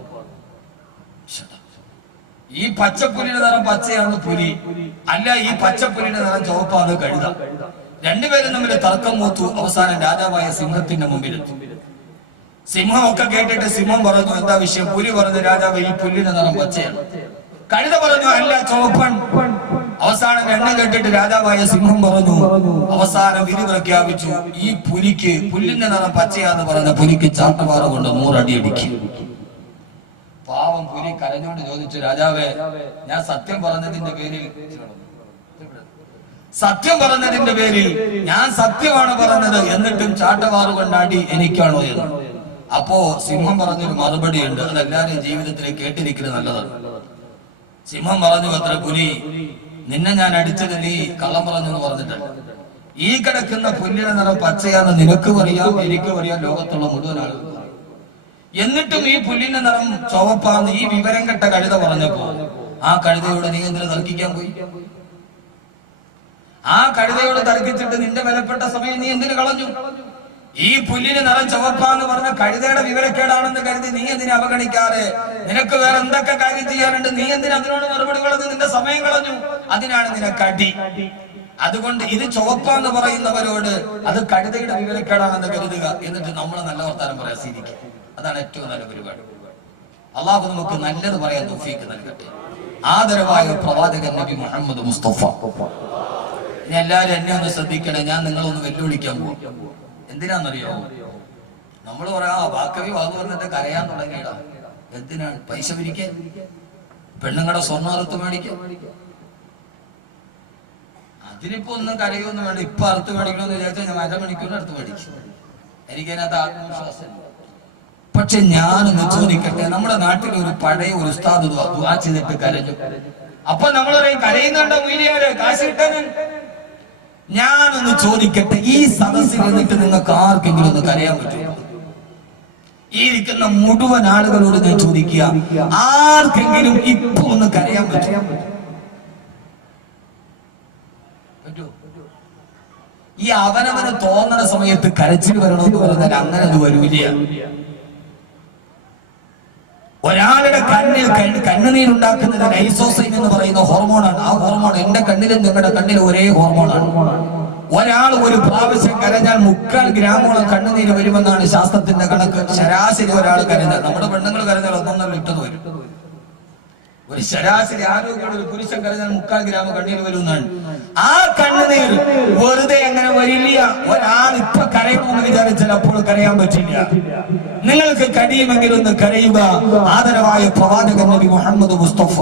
ഈ പച്ചപ്പുലിയുടെ നിറം പച്ചയാണ് പുലി, അല്ല ഈ പച്ചപ്പുലിയുടെ നിറം ചുവപ്പാണ് കഴുത. രണ്ടുപേരും തമ്മിൽ തർക്കം മൂത്തു. അവസാനം രാജാവായ സിംഹത്തിന്റെ മുമ്പിലെത്തി. സിംഹമൊക്കെ കേട്ടിട്ട് സിംഹം പറഞ്ഞു എന്താ വിഷയം? പുലി പറഞ്ഞു രാജാവ് ഈ പുല്ലിന്റെ നിറം പച്ചയാണ്. കഴുത പറഞ്ഞു അല്ല ചുവപ്പൻ. അവസാനം രണ്ടും കേട്ടിട്ട് രാജാവായ സിംഹം പറഞ്ഞു, അവസാനം വിധി പ്രഖ്യാപിച്ചു, ഈ പുലിക്ക് പുല്ലിന്റെ നിറം പച്ചയാന്ന് പറഞ്ഞ പുലിക്ക് ചാട്ടുപാറ കൊണ്ട് 100 അടി അടിക്കും. പാവം പുലി കരഞ്ഞോണ്ട് ചോദിച്ചു, രാജാവേ ഞാൻ സത്യം പറഞ്ഞതിന്റെ പേരിൽ ഞാൻ സത്യമാണ് പറഞ്ഞത്, എന്നിട്ടും ചാട്ടവാറ് കൊണ്ടാടി എനിക്കാണോ എന്ന്. അപ്പോ സിംഹം പറഞ്ഞൊരു മറുപടി ഉണ്ട്, അതെല്ലാവരും ജീവിതത്തിൽ കേട്ടിരിക്കുന്നത് നല്ലതാണ്. സിംഹം പറഞ്ഞു, അത്ര പുലി, നിന്നെ ഞാൻ അടിച്ചത് നീ കള്ളം പറഞ്ഞു എന്ന് പറഞ്ഞിട്ടുണ്ട്. ഈ കിടക്കുന്ന പുല്ലിന്റെ നിറം പച്ചയാന്ന് നിനക്കും അറിയാം, എനിക്കും അറിയാം, ലോകത്തുള്ള മുഴുവൻ ആളുകൾക്കും. എന്നിട്ടും ഈ പുല്ലിന്റെ നിറം ചുവപ്പാന്ന് ഈ വിവരം കെട്ട കഴുത പറഞ്ഞപ്പോ ആ കഴുതയോട് നീ എന്തിനു തർക്കിക്കാൻ പോയി? ആ കഴുതയോട് തർക്കിച്ചിട്ട് നിന്റെ വിലപ്പെട്ട സമയം നീ എന്തിനു കളഞ്ഞു? ഈ പുല്ലിന് നിറം ചുവപ്പാന്ന് പറഞ്ഞ കഴുതയുടെ വിവരക്കേടാണെന്ന് കരുതി നീ എന്തിനെ അവഗണിക്കാതെ നിനക്ക് വേറെ എന്തൊക്കെ കാര്യം ചെയ്യാനുണ്ട്, നീ എന്തിനു അതിനോട് മറുപടി കളഞ്ഞു നിന്റെ സമയം കളഞ്ഞു? അതിനാണ് നിനക്ക് അടി. അതുകൊണ്ട് ഇത് ചുവപ്പാന്ന് പറയുന്നവരോട് അത് കഴുതയുടെ വിവരക്കേടാണെന്ന് കരുതുക, എന്നിട്ട് നമ്മൾ നല്ല വർത്താനം പറയാൻ സ്വീകരിക്കുക. അതാണ് ഏറ്റവും നല്ല പരിപാടി. അള്ളാഹു നമുക്ക് നല്ലത് പറയാൻ തൗഫീഖ് നൽകട്ടെ. ആദരവായ പ്രവാചകൻ നബി മുഹമ്മദ് മുസ്തഫ. ഇനി എല്ലാവരും എന്നെ ഒന്ന് ശ്രദ്ധിക്കണേ, ഞാൻ നിങ്ങളൊന്ന് വെല്ലുവിളിക്കാൻ പോകും. എന്തിനാന്നറിയോ? നമ്മൾ പറയാ വാക്കവി വാക്ക് പറഞ്ഞിട്ട് കരയാൻ തുടങ്ങിയടാ. എന്തിനാണ്? പൈസ പിരിക്കാൻ, പെണ്ണുങ്ങളുടെ സ്വർണ്ണ അറുത്ത് മേടിക്കാൻ. അതിനിപ്പോ ഒന്നും കരയൊന്നും വേണ്ട. ഇപ്പൊ അറുത്ത് മേടിക്കണമെന്ന് വിചാരിച്ചാൽ ഞാൻ 1.5 മണിക്കൂറിന് അടുത്ത് മേടിക്കും. എനിക്കതിനകത്ത് ആത്മവിശ്വാസം. പക്ഷെ ഞാനൊന്ന് ചോദിക്കട്ടെ, നമ്മുടെ നാട്ടിൽ ഒരു പഴയ ഒരു ഉസ്താദ് ദുആ ചെയ്തിട്ട് കരഞ്ഞു. അപ്പൊ നമ്മൾ പറയും കരയുന്നുണ്ടോ മീഡിയയില് കാശ് കിട്ടാൻ? ഞാനൊന്ന് ചോദിക്കട്ടെ, ഈ സദസ്സിൽ നിന്നിട്ട് നിങ്ങൾക്ക് ആർക്കെങ്കിലും ഒന്ന് കരയാൻ പറ്റുമോ? ഈ ഇരിക്കുന്ന മുഴുവൻ ആളുകളോട് ഞാൻ ചോദിക്കുക, ആർക്കെങ്കിലും ഇപ്പൊ ഒന്ന് കരയാൻ പറ്റുമോ? ഈ അവനവന് തോന്നണ സമയത്ത് കരച്ചിൽ വരണമെന്ന് പറഞ്ഞാൽ അങ്ങനെ അത് വരൂല. ഒരാളുടെ കണ്ണുനീരുണ്ടാക്കുന്നത് ലൈസോസൈൻ എന്ന് പറയുന്ന ഹോർമോണാണ്. ആ ഹോർമോൺ എന്റെ കണ്ണിലും നിങ്ങളുടെ കണ്ണിലും ഒരേ ഹോർമോണാണ്. ഒരാൾ ഒരു പ്രാവശ്യം കരഞ്ഞാൽ 3/4 ഗ്രാമോളം കണ്ണുനീര് വരുമെന്നാണ് ശാസ്ത്രത്തിന്റെ കണക്ക്. ശരാശരി ഒരാൾ കരഞ്ഞാൽ, നമ്മുടെ പെണ്ണുങ്ങൾ കരഞ്ഞാൽ 1.5 ലിറ്റർ വരും. ഒരു ശരാശരി ആരോഗ്യമുള്ള ഒരു പുരുഷൻ കരഞ്ഞാൽ 3/4 ഗ്രാം കണ്ണീര് വരുമെന്നാണ്. ആ കണ്ണുനീർ വെറുതെ അങ്ങനെ വരില്ല. ഒരാൾ ഇപ്പൊ കരയണമെന്ന് വിചാരിച്ചാൽ അപ്പോൾ കരയാൻ പറ്റില്ല. നിങ്ങൾക്ക് കഴിയുമെങ്കിൽ ഒന്ന് കരയുക. ആദരവായ പ്രവാചകൻ നബി മുഹമ്മദ് മുസ്തഫ.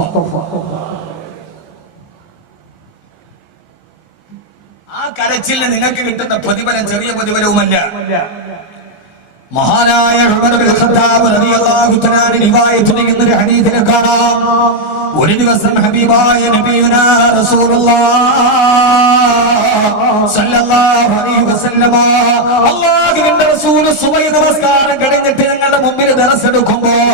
ആ കരച്ചിലിന് നിങ്ങൾക്ക് കിട്ടുന്ന പ്രതിഫലം ചെറിയ പ്രതിഫലവുമല്ല. മഹാനായ ഉമർ ഇബ്നു ഖത്താബ് റളിയല്ലാഹു തആല റിവായത്ത് ചെയ്യുന്ന ഒരു ഹദീസിൽ കാണാം, ഒരു ദിവസം ഹബീബായ നബിയുനാ റസൂലുള്ളാഹ് സല്ലല്ലാഹു അലൈഹി വസല്ലമ അല്ലാഹുവിന്റെ റസൂൽ സുബഹി നമസ്കാരം കഴിഞ്ഞിട്ട് ഞങ്ങളുടെ മുമ്പിൽ ദർസ് എടുക്കുമ്പോൾ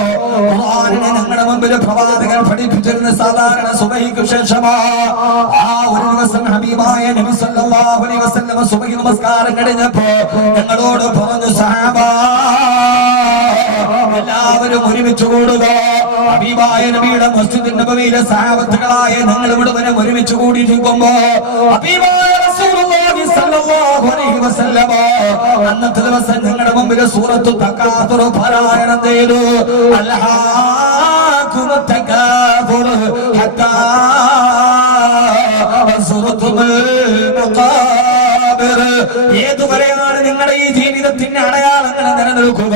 ഖുർആനിനെ ഞങ്ങളുടെ മുമ്പിൽ പ്രവാചകൻ പഠിപ്പിച്ചിരുന്ന സാധാരണ സുബഹിക്ക് ശേഷമാ. ആ ഒരു ദിവസം ഹബീബായ നബി സല്ലല്ലാഹു അലൈഹി വസല്ലമ സുബഹി നമസ്കാരം കഴിഞ്ഞപ്പോൾ ഞങ്ങളോട് പറഞ്ഞു, സഹാബ എല്ലാവരും ഒരുമിച്ച് കൂടുക, ഹബീബായ നബിയുടെ മസ്ജിദ് നബവിയിലെ സഹാബത്തുകളായ ഞങ്ങൾ ഇവിടെ ഒരുമിച്ച് കൂടിയിരിക്കുമ്പോ ഹബീബായ റസൂലുള്ളാഹി സ്വല്ലല്ലാഹു അലൈഹി വസല്ലമ അന്നത്തെ ദിവസം ഞങ്ങളുടെ മുമ്പിൽ സൂറത്തു തകാസുർ പാരായണം ചെയ്തു. അൽഹാകുമു തകാസുർ ഹത്താ സുറത്തുൽ മഖാബിർ. ഏതുവരെയാണ് നിങ്ങളുടെ ഈ ജീവിതത്തിന്റെ അടയാളങ്ങൾ നിലനിൽക്കുക?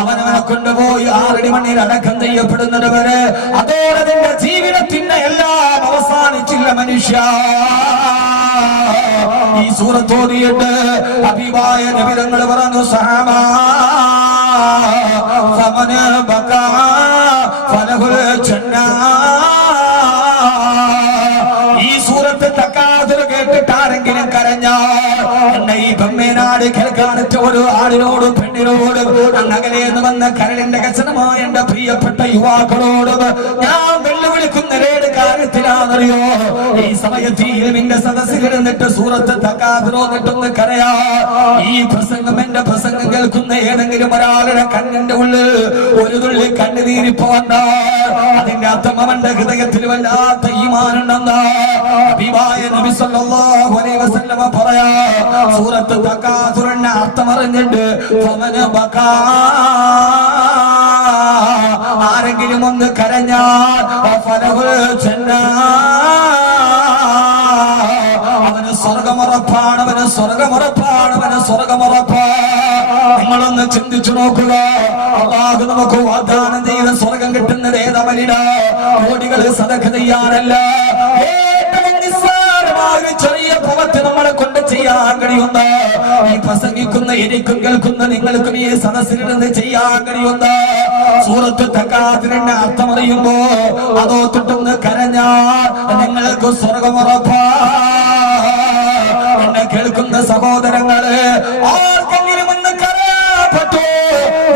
അവനവനെ കൊണ്ടുപോയി 6 അടി മണ്ണിൽ അടക്കം ചെയ്യപ്പെടുന്നത് വരെ അതോടെ നിന്റെ ജീവിതത്തിന്റെ എല്ലാം അവസാനിച്ചില്ല മനുഷ്യ. ഈ സൂറത്തോതിയിട്ട് ഹബീബായ നബി തങ്ങൾ പറഞ്ഞു, സഹാബാ ഫമന ബകാ ഫലഹുൽ ജന്നാ. ഈ സൂറത്ത് തകാസുർ കേട്ടിട്ട് ആരെങ്കിലും കരഞ്ഞാൽ എന്നെ ഈ ബമ്മേനാട് കേൾക്കാനറ്റ ഒരു ആടിനോടും പെണ്ണിനോടും അകലേന്ന് വന്ന കരളിന്റെ കച്ചനമായ എന്റെ പ്രിയപ്പെട്ട യുവാക്കളോടും ഞാൻ വെല്ലുവിളിക്കുന്ന ഏത് കാര്യത്തിലാണെന്നറിയോ? ഈ സമയത്ത് നിന്റെ സദസ്സിലിരുന്നിട്ട് സൂറത്ത് തകാസുറോന്നിട്ടൊന്ന് കരയാ. ഈ പ്രസംഗം എന്റെ പ്രസംഗം കേൾക്കുന്ന ഏതെങ്കിലും ഒരാളുടെ കണ്ണിന്റെ ഉള്ളിൽ ഒരു തുള്ളി കണ്ണുനീരിപ്പോ വന്നാൽ അതിന്റെ അർത്ഥം അവന്റെ ഹൃദയത്തിൽ വല്ലാത്ത ഈമാനുണ്ടെന്നാ ഹബീബായ നബി സല്ലല്ലാഹു അലൈഹി വസല്ലമ പറയാ. സൂറത്ത് തകാസുറിന്റെ അർത്ഥം അറിഞ്ഞിട്ട് ഫമന ബകാ, ആരെങ്കിലും ഒന്ന് കരഞ്ഞാൽ ഫലഹുൽ ജന്നാ, അവന് സ്വർഗമുറപ്പാണ്, അവന് സ്വർഗമുറപ്പാണ്, അവന് സ്വർഗമുറപ്പാ. നിങ്ങളൊന്ന് ചിന്തിച്ചു നോക്കുക. അല്ലാഹു നമുക്ക് വാഗ്ദാനം ചെയ്ത സ്വർഗം കിട്ടുന്നത് ഏതമലിട? കോടികൾ സദഖ ചെയ്യാനല്ല. ഏറ്റവും നിസ്സാരമായ ചെറിയ പ്രവൃത്തി നമ്മളെ കൊണ്ട് ചെയ്യാൻ കഴിയുന്ന, ഈ പ്രസംഗിക്കുന്ന എനിക്കും കേൾക്കുന്ന നിങ്ങൾക്കും ഈ സദസ്സിലിരുന്ന് ചെയ്യാൻ കഴിയുന്ന സൂറത്ത് തകാസുറിന്റെ അർത്ഥം അറിയുമ്പോ അതോ തൊട്ടൊന്ന് കരഞ്ഞാൽ നിങ്ങൾക്ക് സ്വർഗമുറപ്പാ. എന്നെ കേൾക്കുന്ന സഹോദരങ്ങള്, ആർക്കെങ്കിലും ഒന്ന് കരയാൻ പറ്റോ?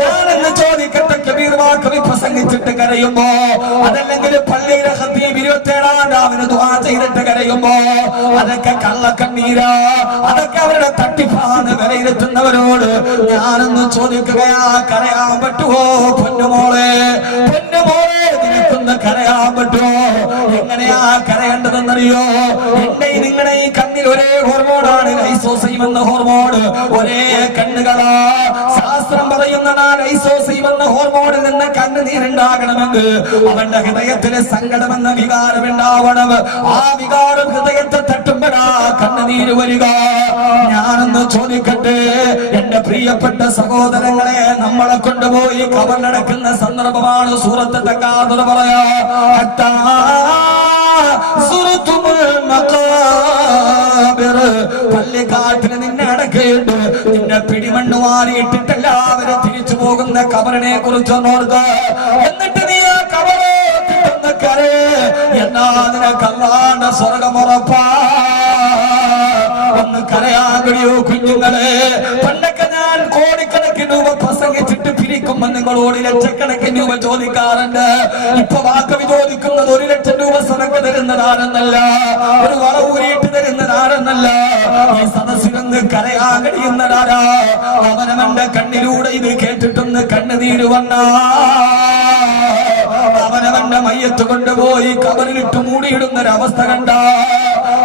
ഞാനെന്ന് ചോദിക്കട്ടെ, കബീർ വാക്കവി പ്രസംഗിച്ചിട്ട് കരയുമ്പോ, അതല്ലെങ്കിൽ പള്ളിയിലെ ഖതീബ് 27-ാം രാവിലെ ദുആ ചെയ്തിട്ട് കരയുമ്പോ, അതൊക്കെ കള്ളക്കണ്ണീരാ, അതൊക്കെ അവരുടെ തട്ടിപ്പാണ് വിലയിരുത്തുന്നവരോട് ഞാനൊന്ന് ചോദിക്കുകയാ, കരയാൻ പറ്റുമോ? പൊന്നുമോളെ, പൊന്നുമോളെ, നിനക്കൊന്ന് കരയാൻ പറ്റുമോ? എങ്ങനെയാ കരയേണ്ടതെന്നറിയോ? എന്റെ നിങ്ങളുടെ ഈ കണ്ണിൽ ഒരേ ഹോർമോണാണ്, ലൈസോസൈം എന്ന ഹോർമോൺ. ഒരേ കണ്ണുകളാ. ശാസ്ത്രം പറയുന്ന ലൈസോസൈം എന്ന ഹോർമോണിൽ നിന്ന് കണ്ണുനീരുണ്ടാകണമെങ്കിൽ അവന്റെ ഹൃദയത്തിലെ സങ്കടം എന്ന വികാരം ഉണ്ടാവണം. ആ വികാരം ഹൃദയത്തെ തട്ടുമ്പോഴാ കണ്ണുനീര് വരിക. ഞാനൊന്ന് ചോദിക്കട്ടെ, എന്റെ പ്രിയപ്പെട്ട സഹോദരങ്ങളെ, നമ്മളെ കൊണ്ടുപോയി കബറിലടക്കുന്ന സന്ദർഭമാണ് സൂറത്ത് തകാസുർ പറയാ. പള്ളിക്കാട്ടിന് നിന്നെ അടക്കയുണ്ട്, നിന്നെ പിടിമണ്ണ് വാരിയിട്ടിട്ട് എല്ലാവരും തിരിച്ചു പോകുന്ന കബറിനെ കുറിച്ചൊന്നോർത്ത്, എന്നിട്ട് നീ ആ കബറൊന്ന് കരേ, എന്നാ നിനക്കല്ലാണ്ട് സ്വർഗമുറപ്പാ. ഒന്ന് കരയാൻ കഴിയോ കുഞ്ഞുങ്ങളെ? പണ്ടൊക്കെ ഞാൻ കോടിക്കണക്കിന് രൂപ പ്രസംഗിച്ചിട്ട് പിരിക്കുമ്പോ നിങ്ങളോട് ലക്ഷക്കണക്കിന് രൂപ ചോദിക്കാറുണ്ട്. ഇപ്പൊ വാക്കവി ചോദിക്കുന്നത് 1 ലക്ഷം രൂപ സദഖ തരുന്നതാണെന്നല്ല, ഒരു വളവൂരിയിട്ട് തരുന്നതാണെന്നല്ല. ഈ സദസ്സിലൊന്ന് കരയാൻ കഴിയുന്നതാരാ? അവനവന്റെ കണ്ണിലൂടെ ഇത് കേട്ടിട്ടൊന്ന് കണ്ണുനീര് വന്നാ അവനവന്റെ മയ്യത്ത് കൊണ്ടുപോയി കബറിലിട്ട് മൂടിയിടുന്നൊരവസ്ഥ കണ്ട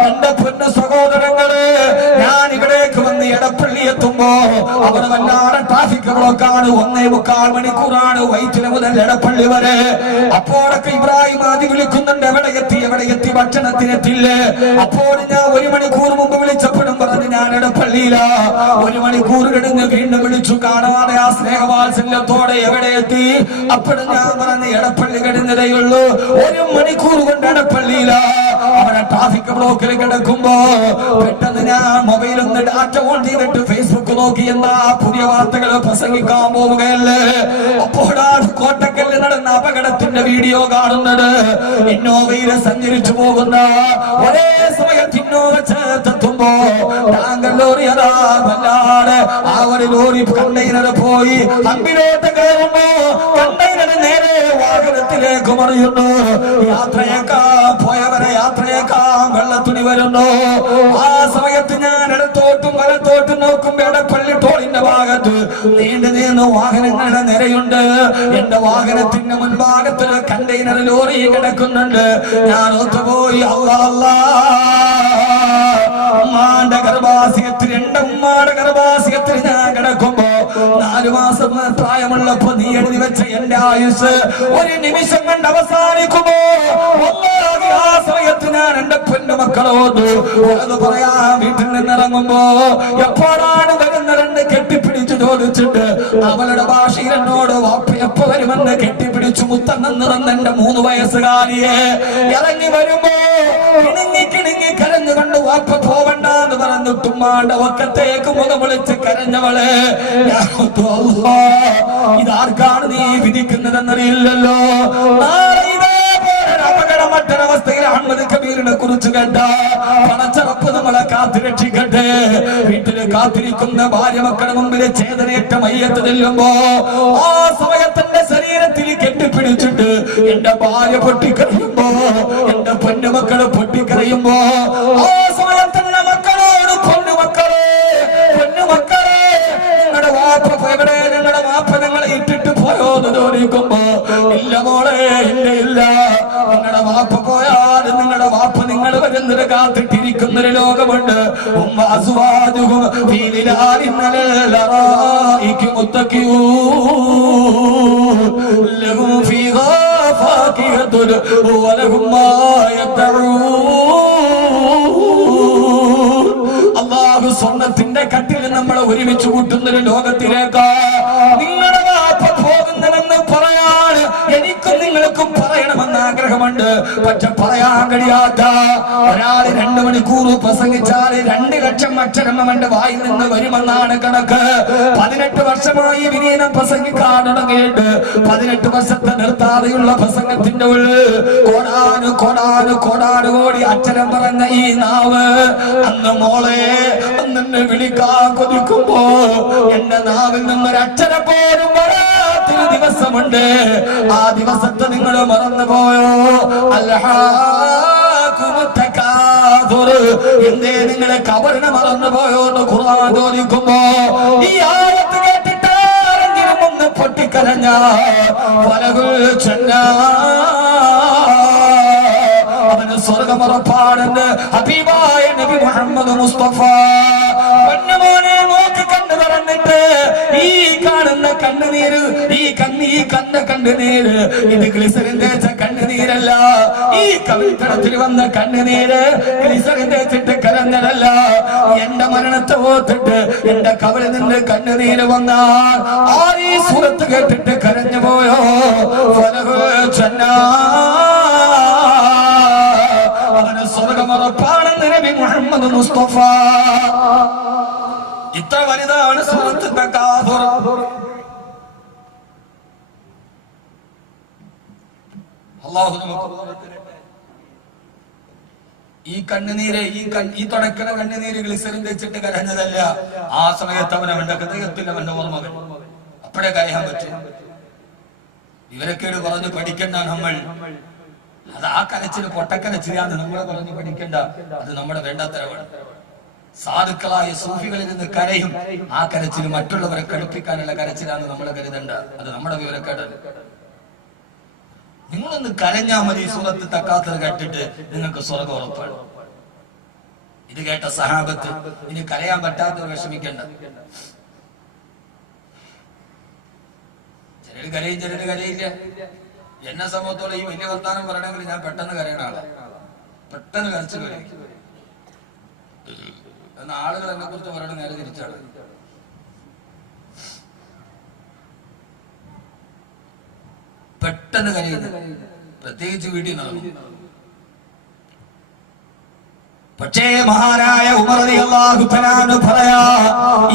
എന്റെ പൊന്ന സഹോദരങ്ങളെ, ഞാൻ ഇവിടേക്ക് വന്ന് എടപ്പള്ളി എത്തുമ്പോ അവിടെ വല്ലാതെ ട്രാഫിക് ബ്ലോക്കാണ്. 1.25 മണിക്കൂറാണ് വൈറ്റില മുതൽ എടപ്പള്ളി വരെ. അപ്പോഴൊക്കെ ഇബ്രാഹിം ആദ്യം വിളിക്കുന്നുണ്ട്, എവിടെ എത്തി ഭക്ഷണത്തിനെത്തില്ലേ? അപ്പോൾ ഞാൻ 1 മണിക്കൂർ മുമ്പ് വിളിച്ചപ്പോഴും പറഞ്ഞു ഞാൻ എടപ്പള്ളിയിലാ. 1 മണിക്കൂർ കഴിഞ്ഞ് വീണ്ടും വിളിച്ചു, കാണാതെ ആ സ്നേഹവാത്സല്യത്തോടെ എവിടെ എത്തി? അപ്പോഴും ഞാൻ പറഞ്ഞു എടപ്പള്ളി കഴിഞ്ഞതേയുള്ളൂ. 1 മണിക്കൂർ കൊണ്ട് എടപ്പള്ളിയിലാ. അവിടെ ട്രാഫിക് ബ്ലോക്കിൽ കിടക്കുമ്പോ പെട്ടെന്ന് ഞാൻ മൊബൈലൊന്ന് ഡാറ്റ ഓൺ ചെയ്തിട്ട് ഫേസ്ബുക്ക് നോക്കി, എന്താ പുതിയ വാർത്തകൾ പ്രസംഗിക്കാൻ പോവുകയല്ലേ? അപ്പോഴാണ് കോട്ടക്കല്ല് നടന്ന അപകടത്തിന്റെ വീഡിയോ കാണുന്നത്. ഇന്നോവയില് സഞ്ചരിച്ചു പോകുന്ന ഒരേ സമയത്ത് ഇന്നോവ ചേർത്തെത്തുമ്പോ ടാങ്കർ ലോറി അതാ വല്ലാതെ ആ ഒരു ലോറി കണ്ടെയ്നർ പോയി അമ്പിലോട്ട് കയറുമ്പോ കണ്ടെയ്നർ നേരെ വാഹനത്തിലേക്ക് മറിയുന്നു. പോയവരെ യാത്രയേക്കാൻ വെള്ളത്തുണി വരുന്നു. ആ സമയത്ത് ഞാൻ ഇടത്തോട്ടും വലത്തോട്ടും നോക്കുമ്പോ എടപ്പള്ളി ടോളിന്റെ ഭാഗത്ത് നീണ്ടു നിന്ന് വാഹനങ്ങളുടെ നിരയുണ്ട്. എന്റെ വാഹനത്തിന്റെ മുൻഭാഗത്തൊരു കണ്ടെയ്നർ ലോറി കിടക്കുന്നുണ്ട്. ഞാൻ ഒത്തുപോയി, ഉമ്മാന്റെ ഗർഭാശയത്തിൽ, എന്റെ ഉമ്മാടെ ഗർഭാശയത്തിൽ ഞാൻ കിടക്കുമ്പോ 4 മാസം പ്രായമുള്ളപ്പോ നീ എഴുതി വെച്ച എന്റെ ആയുസ് ഒരു നിമിഷം കൊണ്ട് അവസാനിക്കുമോ? ആ സമയത്ത് ഞാൻ എന്റെ പൊന്നുമക്കളോട് അത് പറയാൻ വീട്ടിൽ നിന്നിറങ്ങുമ്പോ എപ്പോഴാണ് വരുന്നതെന്ന് കെട്ടിപ്പിടിച്ചു ചോദിച്ചിട്ട് അവളുടെ ഭാഷയിൽ എന്നോട് വാപ്പ എപ്പോ വരുമെന്ന് കെട്ടിപ്പിടിച്ചു മുത്തം നിറന്ന് എന്റെ 3 വയസ്സുകാരിയെ ഇറങ്ങി വരുമ്പോ കിണുങ്ങി കരഞ്ഞുകൊണ്ട് വാപ്പ പോവണ്ടെന്ന് പറഞ്ഞിട്ട് ഉമ്മാന്റെ ഒക്കത്തേക്ക് മുഖം വിളിച്ച് കരഞ്ഞവളെ, ഇതാർക്കാണ് നീ വിധിക്കുന്നതെന്നറിയില്ലല്ലോ. മറ്റൊരവസ്ഥയിൽ അഹമ്മദ് കബീറിനെ കുറിച്ച് കേട്ട പണച്ചറപ്പ് നമ്മളെ കാത്തുരക്ഷിക്കട്ടെ. വീട്ടില് കാത്തിരിക്കുന്ന ഭാര്യ മക്കളുടെ മുമ്പിൽ ചേതനയേറ്റ മയ്യത്ത് ചെല്ലുമ്പോ ആ സമയത്തിന്റെ ശരീരത്തിൽ കെട്ടിപ്പിടിച്ചിട്ട് എന്റെ ഭാര്യ പൊട്ടിക്കറിയുമ്പോ, എന്റെ പൊന്നുമക്കള് പൊട്ടിക്കറിയുമ്പോ ആ സമയത്തിന്റെ മക്കളോട് പൊന്നുമക്കളെ നിങ്ങളുടെ വാപ്പ എവിടെ, നിങ്ങളുടെ വാപ്പ നിങ്ങളെ ഇട്ടിട്ട് പോയോന്ന് ചോദിക്കുമ്പോ ഇല്ല മോളെ, ഇല്ല, നിങ്ങളുടെ വാപ്പ പോയാലും നിങ്ങളുടെ വാപ്പ നിങ്ങൾ വരുന്നത് കാത്തിട്ടിരിക്കുന്നൊരു ലോകമുണ്ട്. അല്ലാഹു സ്വർണ്ണത്തിന്റെ കട്ടിൽ നമ്മളെ ഒരുമിച്ച് കൂട്ടുന്നൊരു ലോകത്തിലേക്ക് നിങ്ങളുടെ വാപ്പ പോകുന്നതെന്ന് പറയാൻ എനിക്കും നിങ്ങൾക്കും പറയണമെന്ന് ആഗ്രഹമുണ്ട്. പക്ഷെ പറയാൻ കഴിയാത്ത ഒരാൾ 2 മണിക്കൂർ പ്രസംഗിച്ചാൽ 2 ലക്ഷം അക്ഷരം അവന്റെ വായിൽ നിന്ന് വരുമെന്നാണ് കണക്ക്. 18 വർഷമായി വിനീനം പ്രസംഗിക്കാൻ തുടങ്ങിയിട്ട് 18 വർഷത്തെ നിർത്താതെയുള്ള പ്രസംഗത്തിന്റെ ഉള്ളിൽ കോടാനുകോടി അക്ഷരം പറഞ്ഞ ഈ നാവ് അന്ന് മോളെ അന്നെ വിളിക്കാൻ കൊതിക്കുമ്പോ എന്റെ നാവിൽ നിന്നൊരക്ഷരം പോലും വരാത്തൊരു ദിവസമുണ്ട്. ആ ദിവസത്തെ നിങ്ങൾ മറന്നുപോയോ? എന്തേ നിങ്ങളെ കബറിനെ മറന്നുപോയോ എന്ന് ഖുർആൻ ചോദിക്കുമ്പോ ഈ ആയത്ത് കേട്ടിട്ട് ആരെങ്കിലും ഒന്ന് പൊട്ടിക്കരഞ്ഞ അവന് സ്വർഗമുറപ്പാണെന്ന് ഹബീബായ നബി മുഹമ്മദ് മുസ്തഫ. പൊന്നുമോനെ നോക്കി കണ്ടു പറഞ്ഞിട്ട് ഈ കാണുന്ന കണ്ണുനീര്, ഈ കണ്ട കണ്ണുനീര് ഇത് ഗ്ലിസറിൻ തേച്ച കണ്ണുനീരല്ല. ഈ കവിൾത്തടത്തിൽ വന്ന കണ്ണുനീര് ഗ്ലിസറിൻ തേച്ചിട്ട് കരഞ്ഞതല്ല. എന്റെ മരണത്തെ ഓർത്തിട്ട് എന്റെ കവിളിൽ നിന്ന് കണ്ണുനീര് വന്നാൽ ആരീ സൂറത്ത് കേട്ടിട്ട് കരഞ്ഞു പോയോ? അവന് സ്വർഗമുറപ്പാണെന്ന് നബി മുഹമ്മദ് മുസ്തഫ. ഇത്ര വലുതാണ് സൂറത്ത് തകാസുർ. അല്ലാഹു നമുക്ക് ഈ കണ്ണുനീര്, ഈ തുടക്കണ കണ്ണുനീര് ഗ്ലിസറിൻ വെച്ചിട്ട് കരഞ്ഞതല്ല. ആ സമയത്ത് അവന്റെ ഹൃദയത്തിൽ അവന്റെ ഓർമ്മകൾ അപ്പോഴേ കരയാൻ പറ്റും. ഇവരൊക്കെയാണ് പറഞ്ഞു പഠിക്കണ്ട നമ്മൾ. അത് ആ കരച്ചില് പൊട്ടക്കരച്ചിലാന്ന് നമ്മളെ പറഞ്ഞു പഠിക്കണ്ട. അത് നമ്മുടെ വേണ്ടാത്തരമാണ്. സാധുക്കളായ സൂഫികളിൽ നിന്ന് കരയും. ആ കരച്ചിൽ മറ്റുള്ളവരെ കടുപ്പിക്കാനുള്ള കരച്ചിലാന്ന് നമ്മൾ കരുതണ്ട. അത് നമ്മുടെ വിവരക്കേടാണ്. നിങ്ങളൊന്ന് കരഞ്ഞാ മതി. സൂറത്ത് തക്കാത്തത് കേട്ടിട്ട് നിങ്ങൾക്ക് സ്വർഗ്ഗം ഉറപ്പാണ്. ഇത് കേട്ട സഹാബത്ത് ഇനി കരയാൻ പറ്റാത്തവർ വിഷമിക്കണ്ട. ചിലര് കരയും, ചിലര് കരയില്ല. എന്നെ സംബന്ധിച്ചോളം ഈ വലിയ വർത്താനം പറയണമെങ്കിൽ ഞാൻ പെട്ടെന്ന് കരയണ ആളാ. പെട്ടെന്ന് കരച്ചു കഴിയും. എന്ന ആളുകൾ എന്നെ കുറിച്ച് പറയണ നേരെ തിരിച്ചാണ്. പെട്ടെന്ന് കരയുന്നത്, പ്രത്യേകിച്ച് വീട്ടിൽ നടന്നു. പക്ഷേ മഹാനായ ഉമർ റളിയല്ലാഹു തആല അൻഹു പറയാ,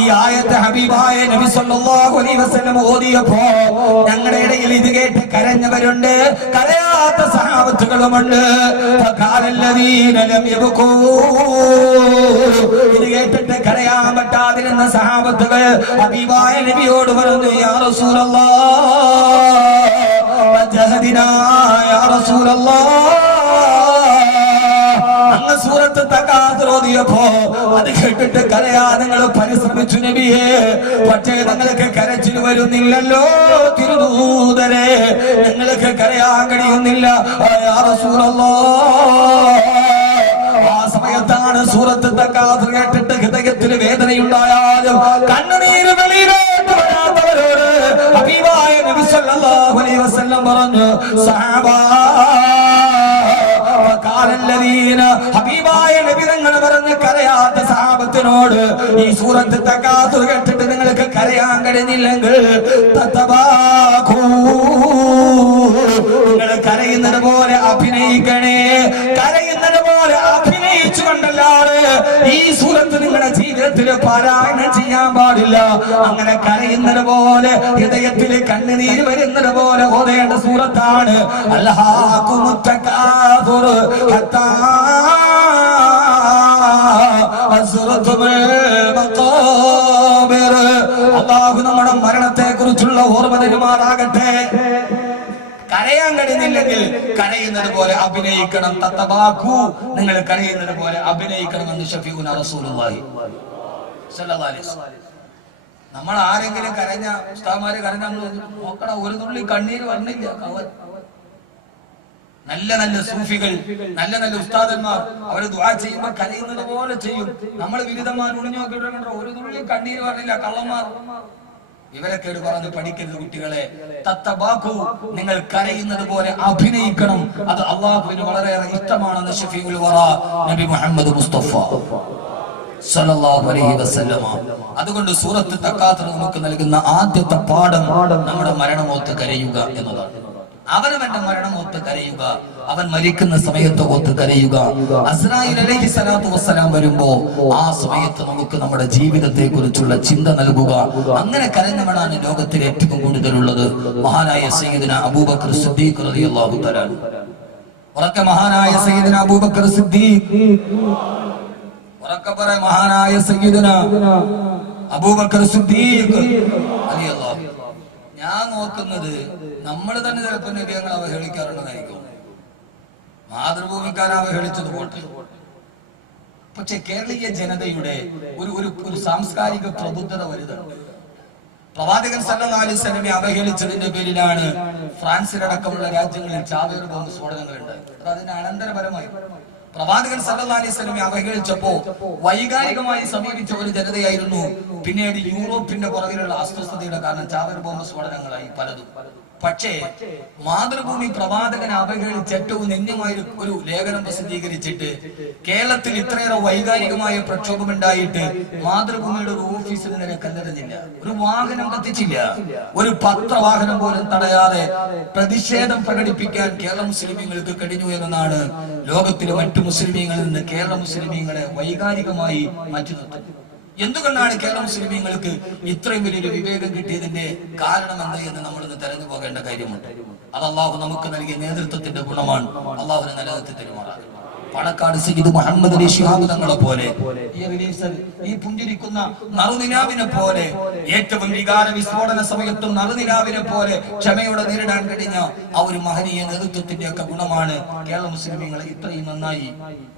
ഈ ആയത്ത് ഹബീബായ നബി സല്ലല്ലാഹു അലൈഹി വസല്ലം ഓതിയപ്പോ ഞങ്ങളുടെ ഇടയിൽ ഇത് കേട്ട് കരഞ്ഞവരുണ്ട്, കരയാത്ത സഹാബത്തുകളുമുണ്ട്. ഫഖാലല്ലദീന ലം യബ്കൂ, ഇത് കേട്ടിട്ട് കരയാൻ പറ്റാതിരുന്ന സഹാബത്തുകൾ ഹബീബായ നബിയോട് പറഞ്ഞു, യാ റസൂലല്ലാഹ് ജഹദിനാ യാ റസൂലല്ലാഹ്. അങ്ങ് സൂറത്ത് തകാസുർ ഓതിയപ്പോ അത് കേട്ടിട്ട് കരയാ നിങ്ങൾ പരിശ്രമിച്ചു നബിയെ, പക്ഷേ നിങ്ങൾക്ക് കരച്ചിൽ വരുന്നില്ലല്ലോ തിരുദൂതരെ, നിങ്ങൾക്ക് കരയാൻ കഴിയുന്നില്ല യാ റസൂലല്ലാഹ്. ആ സമയത്താണ് സൂറത്ത് തക്കാസുർ കേട്ടിട്ട് ഹൃദയത്തിൽ വേദനയുണ്ടായാലും കണ്ണുനീര് വെളിയിലോട്ട് വരാത്തവരോട് ഹബീബായ നബി സല്ലല്ലാഹു അലൈഹി വസല്ലം പറഞ്ഞു, സഹാബാ ഹബീബായ നബി തങ്ങൾ പറഞ്ഞ് കരയാത്ത സഹാബത്തിനോട് ഈ സൂറത്ത് തക്കാസുർ കേട്ടിട്ട് നിങ്ങൾക്ക് കരയാൻ കഴിഞ്ഞില്ലെങ്കിൽ നിങ്ങൾ കരയുന്നത് പോലെ അഭിനയിക്കണേ. കരയുന്നത് പോലെ അഭിനയിച്ചുകൊണ്ടല്ലാതെ ഈ സൂറത്ത് നിങ്ങളുടെ ജീവിതത്തിൽ പാരായണം ചെയ്യാൻ പാടില്ല. അങ്ങനെ കരയുന്നത് പോലെ ഹൃദയത്തിൽ കണ്ണുനീര് വരുന്നത് പോലെ ഓതേണ്ട സൂറത്താണ് അൽഹാകുമുത് തകാസുർ ഹത്താ അസ്റതുൽ മഖാബിർ. അല്ലാഹു നമ്മുടെ മരണത്തെ കുറിച്ചുള്ള ഓർമ്മ തരുമാറാകട്ടെ. കരയാൻ കഴിയുന്നില്ലെങ്കിൽ കരയുന്നത് പോലെ അഭിനയിക്കണം. തത്തബാഖു, നിങ്ങൾ കരയുന്നത് പോലെ അഭിനയിക്കണമെന്ന് ഷഫീഉന റസൂലുള്ളാഹി സ്വല്ലല്ലാഹു അലൈഹി വസല്ലം. നമ്മൾ ആരെങ്കിലും കരഞ്ഞ ഉസ്താദ്മാര് കരഞ്ഞ നോക്കണം, ഒരു തുള്ളി കണ്ണീര് വന്നില്ല. നല്ല നല്ല സൂഫികൾ, നല്ല നല്ല ഉസ്താദന്മാർ അവര് ദുആ ചെയ്യുമ്പോൾ കരയുന്നത് പോലെ ചെയ്യും. നമ്മൾ വിരുദ്ധന്മാർ ഉണിഞ്ഞു നോക്കിയിട്ടുണ്ടോ, ഒരു തുള്ളി കണ്ണീര് പറഞ്ഞില്ല. കള്ളന്മാർ വിവരക്കേട് പറഞ്ഞ് പഠിക്കരുത് കുട്ടികളെ. തത്തബാഖു, നിങ്ങൾ കരയുന്നത് പോലെ അഭിനയിക്കണം. അത് അള്ളാഹുവിന് വളരെയേറെ ഇഷ്ടമാണെന്ന് ശഫീഉൽ വറ നബി മുഹമ്മദ് മുസ്തഫ സല്ലല്ലാഹു അലൈഹി വസല്ലമ. അതുകൊണ്ട് സൂറത്ത് തക്കാസുർ നമുക്ക് നൽകുന്ന ആദ്യത്തെ പാഠം നമ്മുടെ മരണമോത്ത് കരയുക എന്നതാണ്. അവനവന്റെ മരണമോത്ത് കരയുക, അവൻ മരിക്കുന്ന സമയത്ത് ഓത്ത് കരയുക. അസ്രായീൽ അലൈഹി സ്വലാത്തു വസ്സലാം വരുമ്പോ ആ സമയത്ത് നമുക്ക് നമ്മുടെ ജീവിതത്തെ കുറിച്ചുള്ള ചിന്ത നൽകുക. അങ്ങനെ കരഞ്ഞവനാണ് ലോകത്തിൽ ഏറ്റവും കൂടുതലുള്ളത്. മഹാനായ സയ്യിദുന അബൂബക്കർ സിദ്ദീഖ് റളിയല്ലാഹു തആല. ഉറക്കെ മഹാനായ സയ്യിദുന അബൂബക്കർ സിദ്ദീഖ്. ഉറക്കെ പറ മഹാനായ സയ്യിദുന അബൂബക്കർ സിദ്ദീഖ് റളിയല്ലാഹു. ഞാൻ നോക്കുന്നത് നമ്മൾ തന്നെ ചിലപ്പോൾ നബിയങ്ങൾ അവഹേളിക്കാറുള്ളതായിരിക്കും. മാതൃഭൂമിക്കാരെ അവഹേളിച്ചത് പോട്ടെ, പക്ഷെ കേരളീയ ജനതയുടെ ഒരു സാംസ്കാരിക പ്രബുദ്ധത വലുതാണ്. പ്രവാചകൻ സല്ലല്ലാഹു അലൈഹി വസല്ലമയെ അവഹേളിച്ചതിന്റെ പേരിലാണ് ഫ്രാൻസിലടക്കമുള്ള രാജ്യങ്ങളിൽ ചാവേർ ബോംബ് സ്ഫോടനങ്ങൾ ഉണ്ടായത്. അതിന് അനന്തരഫലമായി പ്രവാചകൻ സല്ലല്ലാഹു അലൈഹി വസല്ലമയെ അവഹേളിച്ചപ്പോ വൈകാരികമായി സമീപിച്ച ഒരു ജനതയായിരുന്നു. പിന്നീട് യൂറോപ്പിന്റെ പുറകിലുള്ള അസ്വസ്ഥതയുടെ കാരണം ചാവേർ ബോംബ് സ്ഫോടനങ്ങളായി പലതും. പക്ഷേ മാതൃഭൂമി പ്രവാചകനെ അവഹേളിച്ച് ഏറ്റവും നിന്ദ്യമായ ഒരു ലേഖനം പ്രസിദ്ധീകരിച്ചിട്ട് കേരളത്തിൽ ഇത്രയേറെ വൈകാരികമായ പ്രക്ഷോഭം ഉണ്ടായിട്ട് മാതൃഭൂമിയുടെ ഒരു ഓഫീസിന് നേരെ കല്ലെറിഞ്ഞില്ല, ഒരു വാഹനം കത്തിച്ചില്ല, ഒരു പത്രവാഹനം പോലും തടയാതെ പ്രതിഷേധം പ്രകടിപ്പിക്കാൻ കേരള മുസ്ലിമീങ്ങൾക്ക് കഴിഞ്ഞു എന്നതാണ് ലോകത്തിലെ മറ്റു മുസ്ലിമീങ്ങളിൽ നിന്ന് കേരള മുസ്ലിമീങ്ങളെ വൈകാരികമായി മാറ്റി നിർത്തുന്നത്. എന്തുകൊണ്ടാണ് കേരള മുസ്ലിമീങ്ങൾക്ക് ഇത്രയും വലിയൊരു വിവേകം കിട്ടിയതിന്റെ കാരണം എന്ത് എന്ന് നമ്മൾ ഇന്ന് തെരഞ്ഞു പോകേണ്ട കാര്യമുണ്ട്. അത് അള്ളാഹു നമുക്ക് നൽകിയ നേതൃത്വത്തിന്റെ ഗുണമാണ്. അള്ളാഹുവിനെ നിലനിർത്തി തരുമാറാകും. പാണക്കാട് സയ്യിദ് മുഹമ്മദ് അലി ശിഹാബ് തങ്ങളെ പോലെ, ഈ പുഞ്ചിരിക്കുന്ന നറുനിലാവിനെ പോലെ, ഏറ്റവും വികാര വിസ്ഫോടന സമയത്തും നറുനിലാവിനെ പോലെ ക്ഷമയോടെ നേരിടാൻ കഴിഞ്ഞ ആ ഒരു മഹനീയ നേതൃത്വത്തിന്റെ ഒക്കെ ഗുണമാണ് കേരള മുസ്ലിമീങ്ങളെ ഇത്രയും നന്നായി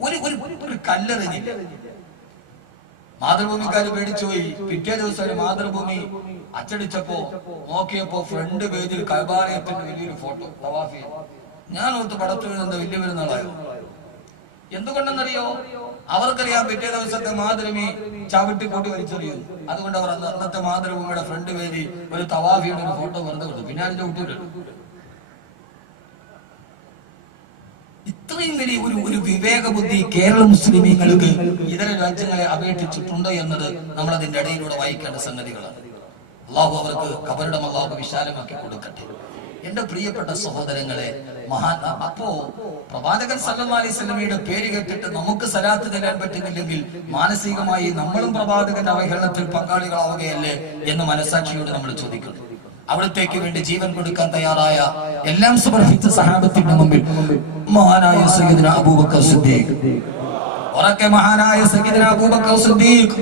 ഒരു കല്ലെറിഞ്ഞില്ല. മാതൃഭൂമിക്കാര് പേടിച്ചുപോയി. പിറ്റേ ദിവസം ഒരു മാതൃഭൂമി അച്ചടിച്ചപ്പോ നോക്കിയപ്പോ ഫ്രണ്ട് പേജിൽ കഅബാലയത്തിന്റെ വലിയൊരു ഫോട്ടോ തവാഫി. ഞാൻ ഓർത്ത് പടത്തിൽ നിന്ന് വലിയ പെരുന്നാളായോ. എന്തുകൊണ്ടെന്നറിയോ? അവർക്കറിയാം പിറ്റേ ദിവസത്തെ മാതൃഭൂമി ചവിട്ടി കൂട്ടി വലിച്ചെറിയും. അതുകൊണ്ട് അവർ അന്നത്തെ മാതൃഭൂമിയുടെ ഫ്രണ്ട് പേജിൽ ഒരു തവാഫിയുടെ ഒരു ഫോട്ടോ വെറുതെ കൊടുത്തു. പിന്നെ അതിന്റെ ചവിട്ടിയിട്ടുണ്ട്. ഇത്രയും വലിയ ഒരു വിവേക ബുദ്ധി കേരള മുസ്ലിമീങ്ങൾക്ക് ഇതര രാജ്യങ്ങളെ അപേക്ഷിച്ചിട്ടുണ്ട് എന്നത് നമ്മൾ അതിന്റെ ഇടയിലൂടെ വായിക്കേണ്ട സംഗതികളാണ്. അള്ളാഹു അവർക്ക് ഖബറിടം അള്ളാഹു വിശാലമാക്കി കൊടുക്കട്ടെ. എന്റെ പ്രിയപ്പെട്ട സഹോദരങ്ങളെ, അപ്പോ പ്രവാചകൻ സല്ലല്ലാഹു അലൈഹി വസല്ലമയുടെ പേര് കേട്ടിട്ട് നമുക്ക് സലാത്ത് തരാൻ പറ്റുന്നില്ലെങ്കിൽ മാനസികമായി നമ്മളും പ്രവാചകന്റെ അവഹേളനത്തിൽ പങ്കാളികളാവുകയല്ലേ എന്ന് മനസാക്ഷിയോട് നമ്മൾ ചോദിക്കുന്നു. അവിടത്തേക്ക് വേണ്ടി ജീവൻ കൊടുക്കാൻ തയ്യാറായ എല്ലാം സമർപ്പിച്ച സഹാബത്തിന്റെ മുമ്പിൽ മഹാനായ സയ്യിദുന അബൂബക്കർ സിദ്ദീഖ്, ഉറക്കെ മഹാനായ സയ്യിദുന അബൂബക്കർ സിദ്ദീഖ്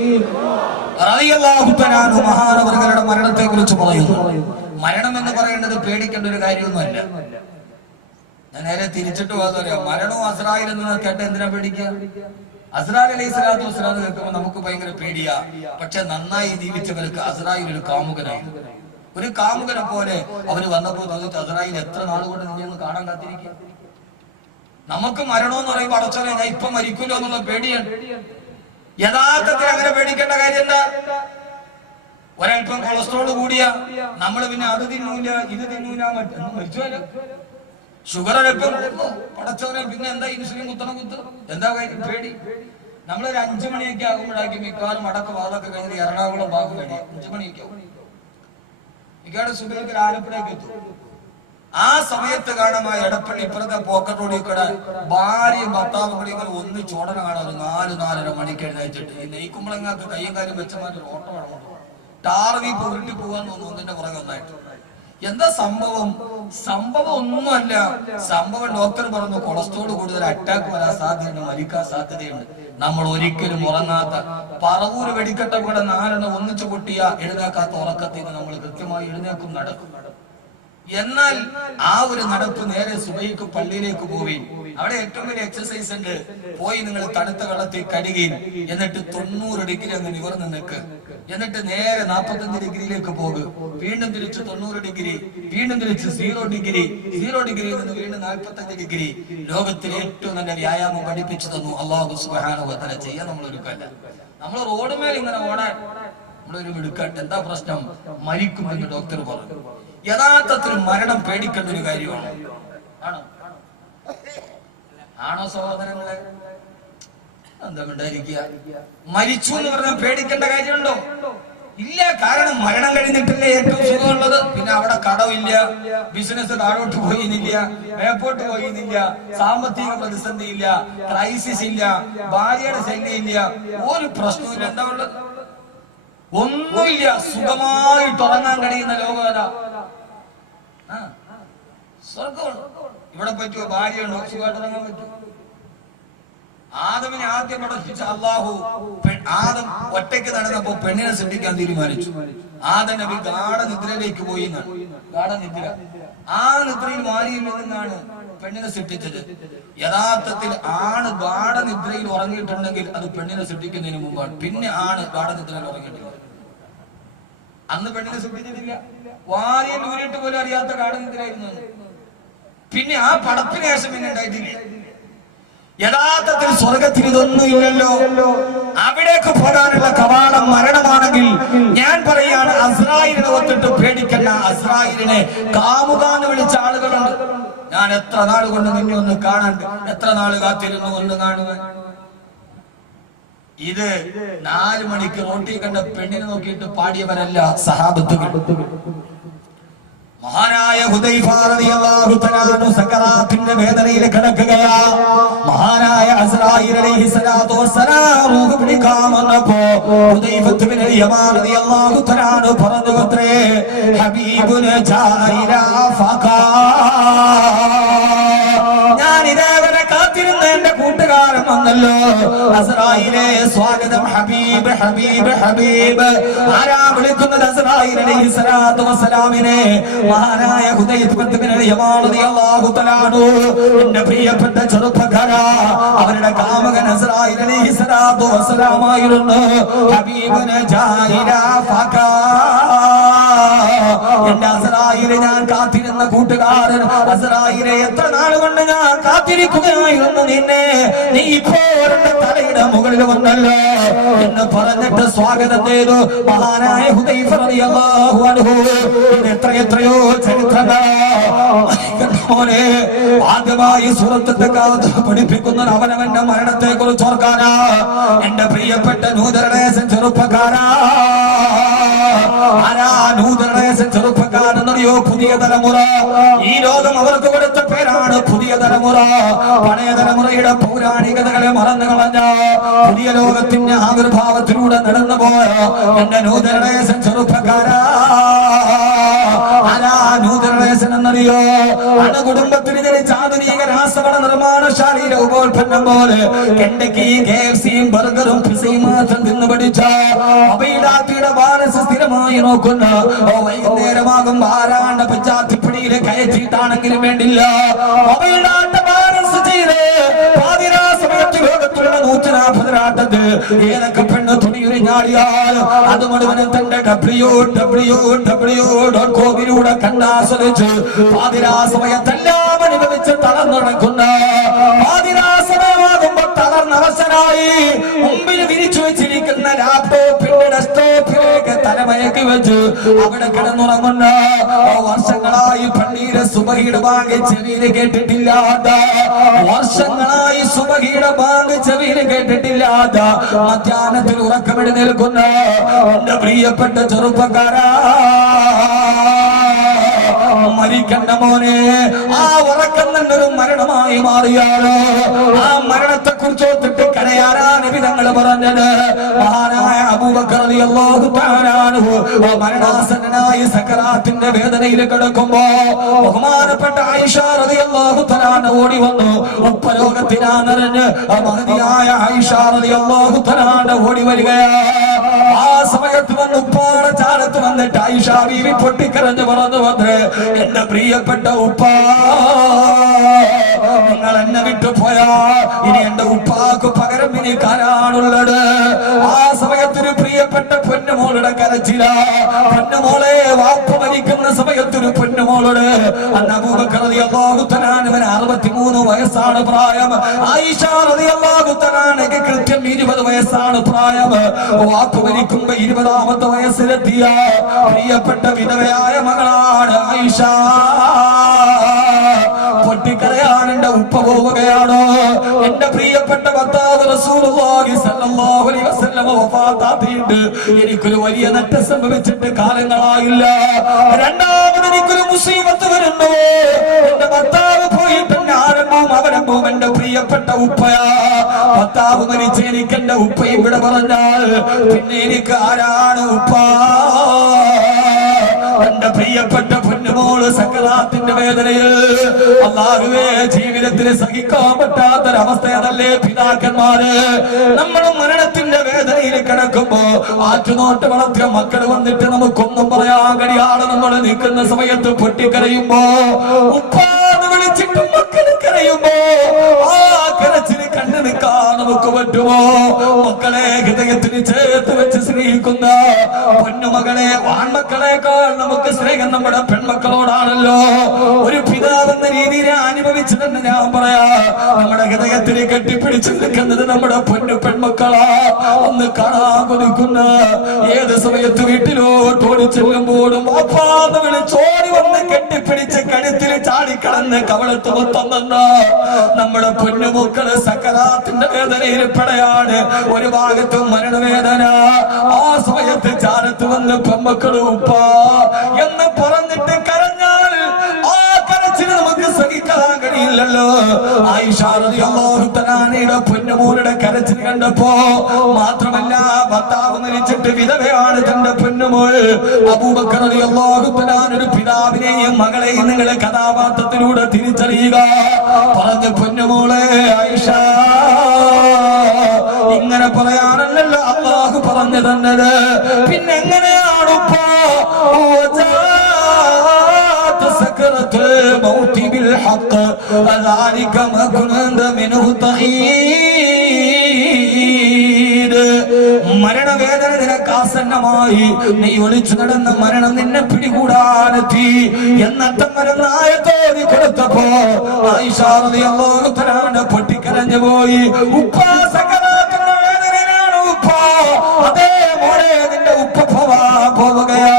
റളിയല്ലാഹു തആല അൻഹു മഹാനവറുകളുടെ മരണത്തെ കുറിച്ച് പറയുന്നു. മരണം എന്ന് പറയുന്നത് പേടിക്കേണ്ട ഒരു കാര്യമൊന്നുമല്ല. ഞാൻ നേരെ തിരിച്ചിട്ട് പറയാം, മരണവും അസ്രായിൽ എന്ന് കേട്ട് എന്തിനാ പേടിക്കുക? അസ്രായിൽ അലൈഹി സ്വലാത്തു വസ്സലാം കേൾക്കുമ്പോൾ നമുക്ക് ഭയങ്കര പേടിയാ. പക്ഷെ നന്നായി ജീവിച്ചവർക്ക് അസ്രായിൽ ഒരു കാമുകനായി, ഒരു കാമുകനെ പോലെ അവര് വന്നപ്പോൾ തോന്നിട്ട് അസ്രായിൽ എത്ര നാളുകൊണ്ട് നിന്നെ ഒന്ന് കാണാൻ കാത്തിരിക്കുക. നമുക്ക് മരണമെന്ന് പറയുമ്പോൾ അടച്ചോലെ ഞാൻ ഇപ്പൊ മരിക്കൂലോ എന്നുള്ള പേടിയാണ്. യഥാർത്ഥത്തിൽ അങ്ങനെ പേടിക്കേണ്ട കാര്യം എന്താ? ഒരൽപ്പം കൊളസ്ട്രോൾ കൂടിയ നമ്മള് പിന്നെ അത് തിന്നൂല ഇത് തിന്നൂല മരിച്ചുവല്ലോ. ഷുഗർ ഒരൽപ്പം പടച്ചോനെ പിന്നെ എന്താ ഇൻസുലിൻ കുത്ത് എന്താ കാര്യം? പേടി. നമ്മളൊരു 5 മണിയൊക്കെ ആകുമ്പോഴാക്കി മിക്കവാറും അടക്ക വാതൊക്കെ കഴിഞ്ഞ് എറണാകുളം ഭാഗം കഴിഞ്ഞ 5 മണിയൊക്കെ ആകും. മിക്കവാറും സുബൈക്ക് ആലപ്പുഴയൊക്കെ എത്തും. ആ സമയത്ത് കാണാൻ എടപ്പള്ളി ഇപ്പുറത്തെ പോക്കറ്റ് റോഡിൽ കൂടെ ഭാര്യയും ഭർത്താവും കൂടി ഇങ്ങനെ ഒന്ന് ചോടന കാണാൻ ഒരു 4-4:30 മണിക്ക് എഴുന്നേറ്റിട്ട് ഈ നെയ്ക്കുമ്പളങ്ങൾക്ക് കയ്യും കാര്യം വെച്ചമാര് ഓട്ടം വേണം. ടാർവീപ്പ് ഉരുട്ടി പോകാന്ന് തോന്നുന്നു ഒന്നിന്റെ പുറകെ ഒന്നായിട്ട്. എന്താ സംഭവം? സംഭവം ഒന്നുമല്ല. സംഭവം ഡോക്ടർ പറഞ്ഞു കൊളസ്ട്രോൾ കൂടുതൽ, അറ്റാക്ക് വരാൻ സാധ്യതയുണ്ട്, മരിക്കാൻ സാധ്യതയുണ്ട്. നമ്മൾ ഒരിക്കലും ഉറങ്ങാത്ത പറവൂര് വെടിക്കെട്ട കൂടെ 4 ഒന്നിച്ചു പൊട്ടിയ എഴുന്നേക്കാത്ത ഉറക്കത്തിൽ നിന്ന് നമ്മൾ കൃത്യമായി എഴുന്നേക്കും, നടക്കും. എന്നാൽ ആ ഒരു നടപ്പ് നേരെ സുബൈക്ക് പള്ളിയിലേക്ക് പോയി. അവിടെ ഏറ്റവും വലിയ എക്സസൈസ് ഉണ്ട്. പോയി നിങ്ങൾ തണുത്ത വെള്ളത്തിൽ കഴുകി എന്നിട്ട് 90 ഡിഗ്രി അങ്ങ് നിവർന്ന് നിൽക്ക്. എന്നിട്ട് നേരെ 45 ഡിഗ്രിയിലേക്ക് പോകും. വീണ്ടും തിരിച്ച് 90 ഡിഗ്രി, വീണ്ടും തിരിച്ച് 0 ഡിഗ്രി, 0 ഡിഗ്രിയിൽ നിന്ന് വീണ്ടും 45 ഡിഗ്രി. ലോകത്തിലെ ഏറ്റവും നല്ല വ്യായാമം പഠിപ്പിച്ചു തന്നു അല്ലാഹു സുബ്ഹാനഹു വ തആല. ചെയ്യാൻ നമ്മളൊരുക്കല്ല. നമ്മൾ റോഡ് മേൽ ഇങ്ങനെ ഓടാൻ നമ്മളൊരു മിടുക്കട്ട്. എന്താ പ്രശ്നം? മരിക്കുമെന്ന് ഡോക്ടർ പറഞ്ഞു. യഥാർത്ഥത്തിൽ മരണം പേടിക്കേണ്ട ഒരു കാര്യമാണ്. ആണോ ആണോ സഹോദരങ്ങളെ? എന്താ ഉണ്ടായിരിക്കുക? മരിച്ചു എന്ന് പറഞ്ഞാൽ പേടിക്കേണ്ട കാര്യമുണ്ടോ? ഇല്ല. കാരണം മരണം കഴിഞ്ഞിട്ടല്ലേ ഏറ്റവും സുഖമുള്ളത്. പിന്നെ അവിടെ കടവില്ല, ബിസിനസ് താഴോട്ട് പോയിന്നില്ല, മേപ്പോട്ട് പോയിന്നില്ല, സാമ്പത്തിക പ്രതിസന്ധി ഇല്ല, ക്രൈസിസ് ഇല്ല, ഭാര്യയുടെ ശല്യമില്ല, ഒരു പ്രശ്നവും. എന്താ ഉള്ളത്? ഒന്നുമില്ല. സുഖമായിട്ട് ഉറങ്ങാൻ കഴിയുന്ന ലോകത സ്വർഗമാണ്. ഇവിടെ പറ്റുമോ? ഭാര്യയുണ്ടോ? സുഖമായിട്ട് ഉറങ്ങാൻ പറ്റുമോ? ആദമിനെ ആദ്യം പഠിപ്പിച്ച അള്ളാഹു, ആദം ഒറ്റയ്ക്ക് നടന്നപ്പോ പെണ്ണിനെ സൃഷ്ടിക്കാൻ തീരുമാനിച്ചു. ആദം നബി ഗാഠനിദ്രയിലേക്ക് പോയി എന്നാണ്. ഗാഠനിദ്ര. ആ നിദ്രയിൽ മാറിയിൽ നിന്നാണ് പെണ്ണിനെ സൃഷ്ടിച്ചത്. യഥാർത്ഥത്തിൽ ആണ് ഗാഠനിദ്രയിൽ ഉറങ്ങിയിട്ടുണ്ടെങ്കിൽ അത് പെണ്ണിനെ സൃഷ്ടിക്കുന്നതിന് മുമ്പാണ്. പിന്നെ ആണ് ഗാഠനിദ്രയിൽ ഉറങ്ങിയിട്ടില്ല. അന്ന് പെണ്ണിനെ സൃഷ്ടിച്ചിട്ടില്ല. വാരിയിൽ ഊരിട്ട് പോലും അറിയാത്ത ഗാഠനിദ്രയായിരുന്നു. പിന്നെ ആ പടത്തിന് ശേഷം പിന്നെ ഉണ്ടായിട്ടില്ല. യഥാർത്ഥത്തിൽ സ്വർഗത്തിൽ ഇതൊന്നും ഇല്ലല്ലോ. അവിടേക്ക് പോകാനുള്ള കവാടം മരണമാണെങ്കിൽ ഞാൻ പറയാണ്, അസ്രായിലിനെ ഒത്തിട്ട് പേടിക്കണ്ട. അസ്രായിലിനെ കാമുകാന്ന് വിളിച്ച ആളുകളുണ്ട്. ഞാൻ എത്ര നാൾ കൊണ്ട് നിന്നെ ഒന്ന് കാണാൻ, എത്ര നാൾ കാത്തിരുന്നു ഒന്ന് കാണുവാൻ. ഇത് 4 മണിക്ക് റോട്ടി കണ്ട പെണ്ണിനെ നോക്കിയിട്ട് പാടിയവരല്ല സഹാബത്തുകൾ. മഹാനായ ഹുദൈഫ റളിയല്ലാഹു തആല സക്കറാത്തിന്റെ വേദനയിൽ കിടക്കുകയാ. മഹാനായ അസ്രായീൽ അലൈഹിസ്സലാത്തു വസ്സലാം റൂഹ് പിടിക്കാൻ വന്നപ്പോ ഹുദൈഫ ഇബ്നു യമാൻ റളിയല്ലാഹു തആല പറഞ്ഞു അത്രേ, ഹബീബുന ജാഇല ഫഖാ. ഞാൻ ഇതേവരെ കാത്തിരുന്ന എന്റെ കൂട്ടുകാരൻ വന്നല്ലോ. അസ്രായീലെ സ്വാഗതം, ഹബീബ് ഹബീബ് ഹബീബ്. ആരാ വിളിക്കുന്നത്? അസ്രായീൽ അലൈഹിസ്സലാത്തു വസ്സലാമിനെ. മഹാനായ ഹുദൈഫ ഇബ്നു യമാൻ റളിയല്ലാഹു തആല എന്റെ പ്രിയപ്പെട്ട ചെറുപ്പക്കാരാ, അവരുടെ കാമകൻ അസ്രായീൽ അലൈഹിസ്സലാത്തു വസ്സലാമായിരുന്നു. ഹബീബുന ജാഇല ഫഖാ. എന്റെ അസ്രായീലെ ഞാൻ കാത്തിരുന്ന കൂട്ടുകാരൻ, അസ്രായീലെ എത്ര നാൾ കൊണ്ട് ഞാൻ കാത്തിരിക്കുകയായിരുന്നു നിന്നെ. നീ ഇപ്പോൾ എന്റെ തലയുടെ മുകളിൽ വന്നല്ലോ എന്ന് പറഞ്ഞിട്ട് സ്വാഗതം ചെയ്തു മഹാനായ ഹുദൈഫ റളിയല്ലാഹു അൻഹു. എത്രയെത്രയോ ചരിത്രങ്ങൾ മോനെ. ആദ്യമായി സൂറത്തിന്റെ കാലത്ത് പഠിപ്പിക്കുന്നത് അവനവന്റെ മരണത്തെ കുറിച്ച് ഓർക്കാനാ. എന്റെ പ്രിയപ്പെട്ട നൂതനേശൻ ചെറുപ്പക്കാരാ, ആരാ നൂതനേശൻ ചെറുപ്പക്കാരെന്നറിയോ? പുതിയ തലമുറ. ഈ ലോകം അവർക്ക് കൊടുത്ത പേരാണ് പുതിയ തലമുറ. പഴയ തലമുറയുടെ പൗരാണികതകളെ മറന്നു കളഞ്ഞ പുതിയ ലോകത്തിന്റെ ആവിർഭാവത്തിലൂടെ നടന്നുപോയ എന്റെ നൂതനേശൻ ചെറുപ്പക്കാരാ, ആരാ നൂതനേശൻ എന്നറിയോ? അണുകുടുംബത്തിന് ജനിച്ച ആധുനിക രാസവള നിർമ്മാണശാലയിലെ ഉപോൽപ്പന്നം പോലെ കെൻഡക്കി, KFCയും ബർഗറും പിസയും മാത്രം തിന്നു പഠിച്ച മൊബൈലാത്തിയുടെ ബാലൻസ് സ്ഥിരമായി നോക്കുന്ന വൈകുന്നേരമാകും ആരാണ്ട പഞ്ചാത്തിപ്പിടിയിലെ കയറ്റിയിട്ടാണെങ്കിലും വേണ്ടില്ല മൊബൈലാട്ട ബാലൻസ് ചെയ്ത് പാതിരാ സമയത്ത് ലോകത്തുള്ള 140 ഏതൊക്കെ പെണ്ണ് തുണിയുരിഞ്ഞാടിയാൽ അത് മുഴുവനും തന്റെ www.com കണ്ടാസ്വദിച്ച് പാതിരാ സമയത്തെല്ലാം അനുഭവിച്ച് തളർന്നുടക്കുന്ന പാതിരാ സമയമാകുമ്പോ തളർന്നവശനായി മുമ്പിൽ വിരിച്ചു വെച്ചിരിക്കുന്ന ലാപ്ടോപ്പിന്റെ ഡെസ്ക്ടോപ്പിലേക്ക് തലമയക്കി വെച്ച് അവിടെ കിടന്നുറങ്ങുന്ന വർഷങ്ങളായി പള്ളിയിലെ സുബഹിയുടെ ബാങ്ക് ചെവിയിൽ കേട്ടിട്ടില്ലാത്ത വർഷങ്ങളായി സുബഹിയുടെ ബാങ്ക് ചെവിയിൽ കേട്ടിട്ടില്ലാത്ത മധ്യാഹ്നത്തിൽ ഉറക്കമെഴുന്നേൽക്കുന്ന എന്റെ പ്രിയപ്പെട്ട ചെറുപ്പക്കാരാ, മരിക്കണ്ട മോനെ. ആ ഉറക്കം തന്നെ ഒരു മരണമായി മാറിയാലോ? ആ മരണത്തെ കുറിച്ച് ഓർത്തിട്ട് കരയാനാ നബി തങ്ങൾ പറഞ്ഞത്. മഹാനായ അബൂബക്കർ റളിയല്ലാഹു തആല അൻഹു മരണാസന്നനായി സക്കറാത്തിന്റെ വേദനയിൽ കിടക്കുമ്പോ ബഹുമാനപ്പെട്ട ആയിഷ റളിയല്ലാഹു തആല ഓടി വന്നു. ഉപ്പരോഗത്തിനാണെന്ന് മഹദിയായ ആയിഷ റളിയല്ലാഹു തആല ഓടി വരികയാ. ആ സമയത്ത് വന്ന് ഉപ്പാടെ ചാരത്ത് വന്നിട്ട് ആയിഷ ബീവി പൊട്ടിക്കരഞ്ഞു പറഞ്ഞു വന്ന്, എന്റെ പ്രിയപ്പെട്ട ഉപ്പ, നിങ്ങൾ എന്നെ വിട്ടുപോയാ ഇനി എന്റെ ഉപ്പാക്ക് പകരം എനിക്കാരാണുള്ളത്? ആ സമയത്തൊരു പ്രിയപ്പെട്ട പൊന്നുമോളുടെ കരച്ചില. പൊന്നുമോളെ വാപ്പ മരിക്കുന്ന സമയത്തൊരു പൊന്നുമോളോട് അന്ന് അബൂബക്കർ റളിയല്ലാഹു തആല 63 വയസ്സാണ് പ്രായം. ആയിഷ റളിയല്ലാഹു തആല കൃത്യം 20 വയസ്സാണ് പ്രായം. വാപ്പ മരിക്കുമ്പോ 20ാമത്തെ വയസ്സിലെത്തിയ പ്രിയപ്പെട്ട വിധവയായ മകളാണ് ആയിഷ. പൊട്ടിക്കരയാണ് എന്റെ ഉപ്പ പോവുകയാണോ? എന്റെ പ്രിയപ്പെട്ട ഭർത്താവ് റസൂലുള്ളാഹി സ്വല്ലല്ലാഹു അലൈഹി വസല്ലം വഫാത്തായിട്ട് എനിക്കൊരു വലിയ നഷ്ടം സംഭവിച്ചിട്ട് കാലങ്ങളായില്ല. രണ്ടാമത് എനിക്കൊരു മുസീബത്ത് വരുന്നു. എന്റെ ഭർത്താവ് പോയിട്ട് ആരംഭവും അവരംഭവും എന്റെ പ്രിയപ്പെട്ട ഉപ്പയാ. ഭർത്താവ് മരിച്ച് എനിക്ക് എന്റെ ഉപ്പ ഇവിടെ പറഞ്ഞാൽ പിന്നെ എനിക്ക് ആരാണ് ഉപ്പ? എന്റെ പ്രിയപ്പെട്ട പൊന്നുമോള് സക്കറാത്തിന്റെ വേദനയിൽ അല്ലാഹുവേ ജീവിതത്തിൽ സഹിക്കാൻ പറ്റാത്തൊരവസ്ഥയതല്ലേ പിതാക്കന്മാര്? നമ്മളും മരണത്തിന്റെ വേദനയിൽ കിടക്കുമ്പോ ആറ്റുനോട്ട് വളർത്തിയ മക്കൾ വന്നിട്ട് നമുക്കൊന്നും പറയാൻ കഴിയാതെ നമ്മൾ നിൽക്കുന്ന സമയത്ത് പൊട്ടിക്കരയുമ്പോ ഉപ്പാന്ന് വിളിച്ചിട്ട് മക്കൾ കരയുമ്പോ ആ കരച്ചിന് കണ്ടു നിൽക്കാൻ നമുക്ക് പറ്റുമോ? മക്കളെ ഹൃദയത്തിന് ചേർത്ത് വെച്ച് സ്നേഹിക്കുന്ന പൊന്നുമകളെ ആൺമക്കളെക്കാൾ നമുക്ക് സ്നേഹം നമ്മുടെ പെൺമക്കളോടാണല്ലോ. ഒരു പിതാവ് എന്ന രീതിയിൽ അനുഭവിച്ചു തന്നെ ഞാൻ പറയാ, നമ്മുടെ ഹൃദയത്തിൽ കെട്ടിപ്പിടിച്ചു നിൽക്കുന്നത് നമ്മുടെ പൊന്നു പെൺമക്കളാ. ഒന്ന് കാണാൻ കൊതിക്കുന്ന ഏത് സമയത്ത് വീട്ടിലോട്ട് ഓടിച്ചെല്ലുമ്പോഴും അപ്പാന്ന് വിളിച്ചോടി വന്ന് കെട്ടിപ്പിടിച്ച് കഴുത്തിൽ ചാടിക്കടന്ന് കവളത്ത് മൊത്തം തന്ന നമ്മുടെ പൊന്നുമക്കള് സക്കറാത്തിന്റെ വേദനയിൽ പെടയാണ്. ഒരു ഭാഗത്തും മരണവേദന. ആ സമയത്ത് ചാരത്ത് വന്ന് പെൺമക്കള് ഉപ്പ എന്ന് പറഞ്ഞിട്ട് കരഞ്ഞാൽ ആ കരച്ചിന് നമുക്ക് സഹിക്കാൻ കഴിയില്ലല്ലോ. ആയിഷ റളിയല്ലാഹു തആലയുടെ പൊന്നുമോളുടെ കരച്ചിൽ കണ്ടപ്പോ മാത്രമല്ല, ഭർത്താവ് മരിച്ചിട്ട് വിധവയാണ് തന്റെ പൊന്നുമോൾ. അബൂബക്കർ റളിയല്ലാഹു തആല ഒരു പിതാവിനെയും മകളെയും നിങ്ങളെ കഥാപാത്രത്തിലൂടെ തിരിച്ചറിയുക. പറഞ്ഞു, പൊന്നുമോളെ ആയിഷ, ഇങ്ങനെ പറയാനല്ലല്ലോ അല്ലാഹു പറഞ്ഞു തന്നത്. പിന്നെ എങ്ങനെയാണ് ഉപ്പ മരണവേദന നിനക്ക് ആസന്നമായി, നീ ഒളിച്ചു നടന്ന മരണം നിന്നെ പിടികൂടാനെത്തി എന്നർത്ഥം വരുന്ന ആയത്തോതി കൊടുത്തപ്പോ ആയിഷ റളിയല്ലാഹു തആല പൊട്ടിക്കരഞ്ഞു പോയി. ഉപ്പ സകലത്തിന്റെ വേദനയിലാണ് ഉപ്പ. അതേ മോളെ, നിന്റെ ഉപ്പ പോവുകയാ.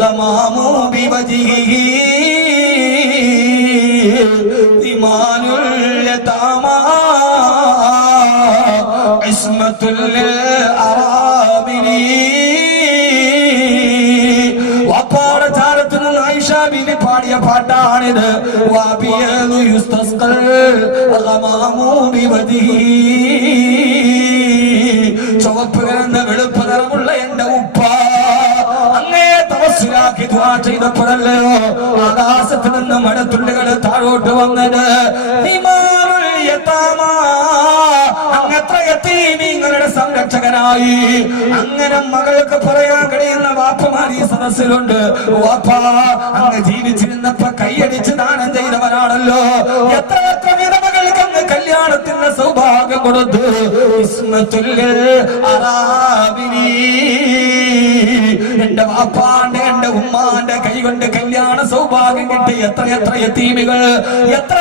ഗമാമു ബിവജിഹി ഇമാനുൽ യതാമാ ഇസ്മത്തുൽ അറാമിനി. വാപ്പാടെ ചാരത്ത് നിന്ന് ആയിഷ ബീവി പാടിയ പാട്ടാണിത്. വാബിയദു യുസ്തസ്ഖൽ ഗമാമു ബിവജിഹി. ചുവപ്പ് കലർന്ന വെളുപ്പ് നിറമുള്ള എന്റെ ഉപ്പ അങ്ങേ തവസ്സുലാക്കി ദുആ ചെയ്തപ്പോഴല്ലയോ ആകാശത്ത് നിന്ന് മഴത്തുള്ളികൾ താഴോട്ട് വന്നത്. അങ്ങത്ര യതീമീങ്ങളുടെ സംരക്ഷകനായി അങ്ങനെ മകൾക്ക് പറയാൻ കഴിയുന്ന വാപ്പമാർ ഈ സദസ്സിലുണ്ട്. വാപ്പ അങ്ങ് ജീവിച്ചിരുന്നപ്പോ കൈയടിച്ച് ദാനം ചെയ്തവരാണല്ലോ. എത്ര വിധവകൾക്ക് ഭാഗ്യം കൊടുത്തു. എന്റെ വാപ്പാന്റെ എന്റെ ഉമ്മാന്റെ കൈ കൊണ്ട് കല്യാണ സൗഭാഗ്യം കിട്ടി എത്ര യതീമികൾ, എത്ര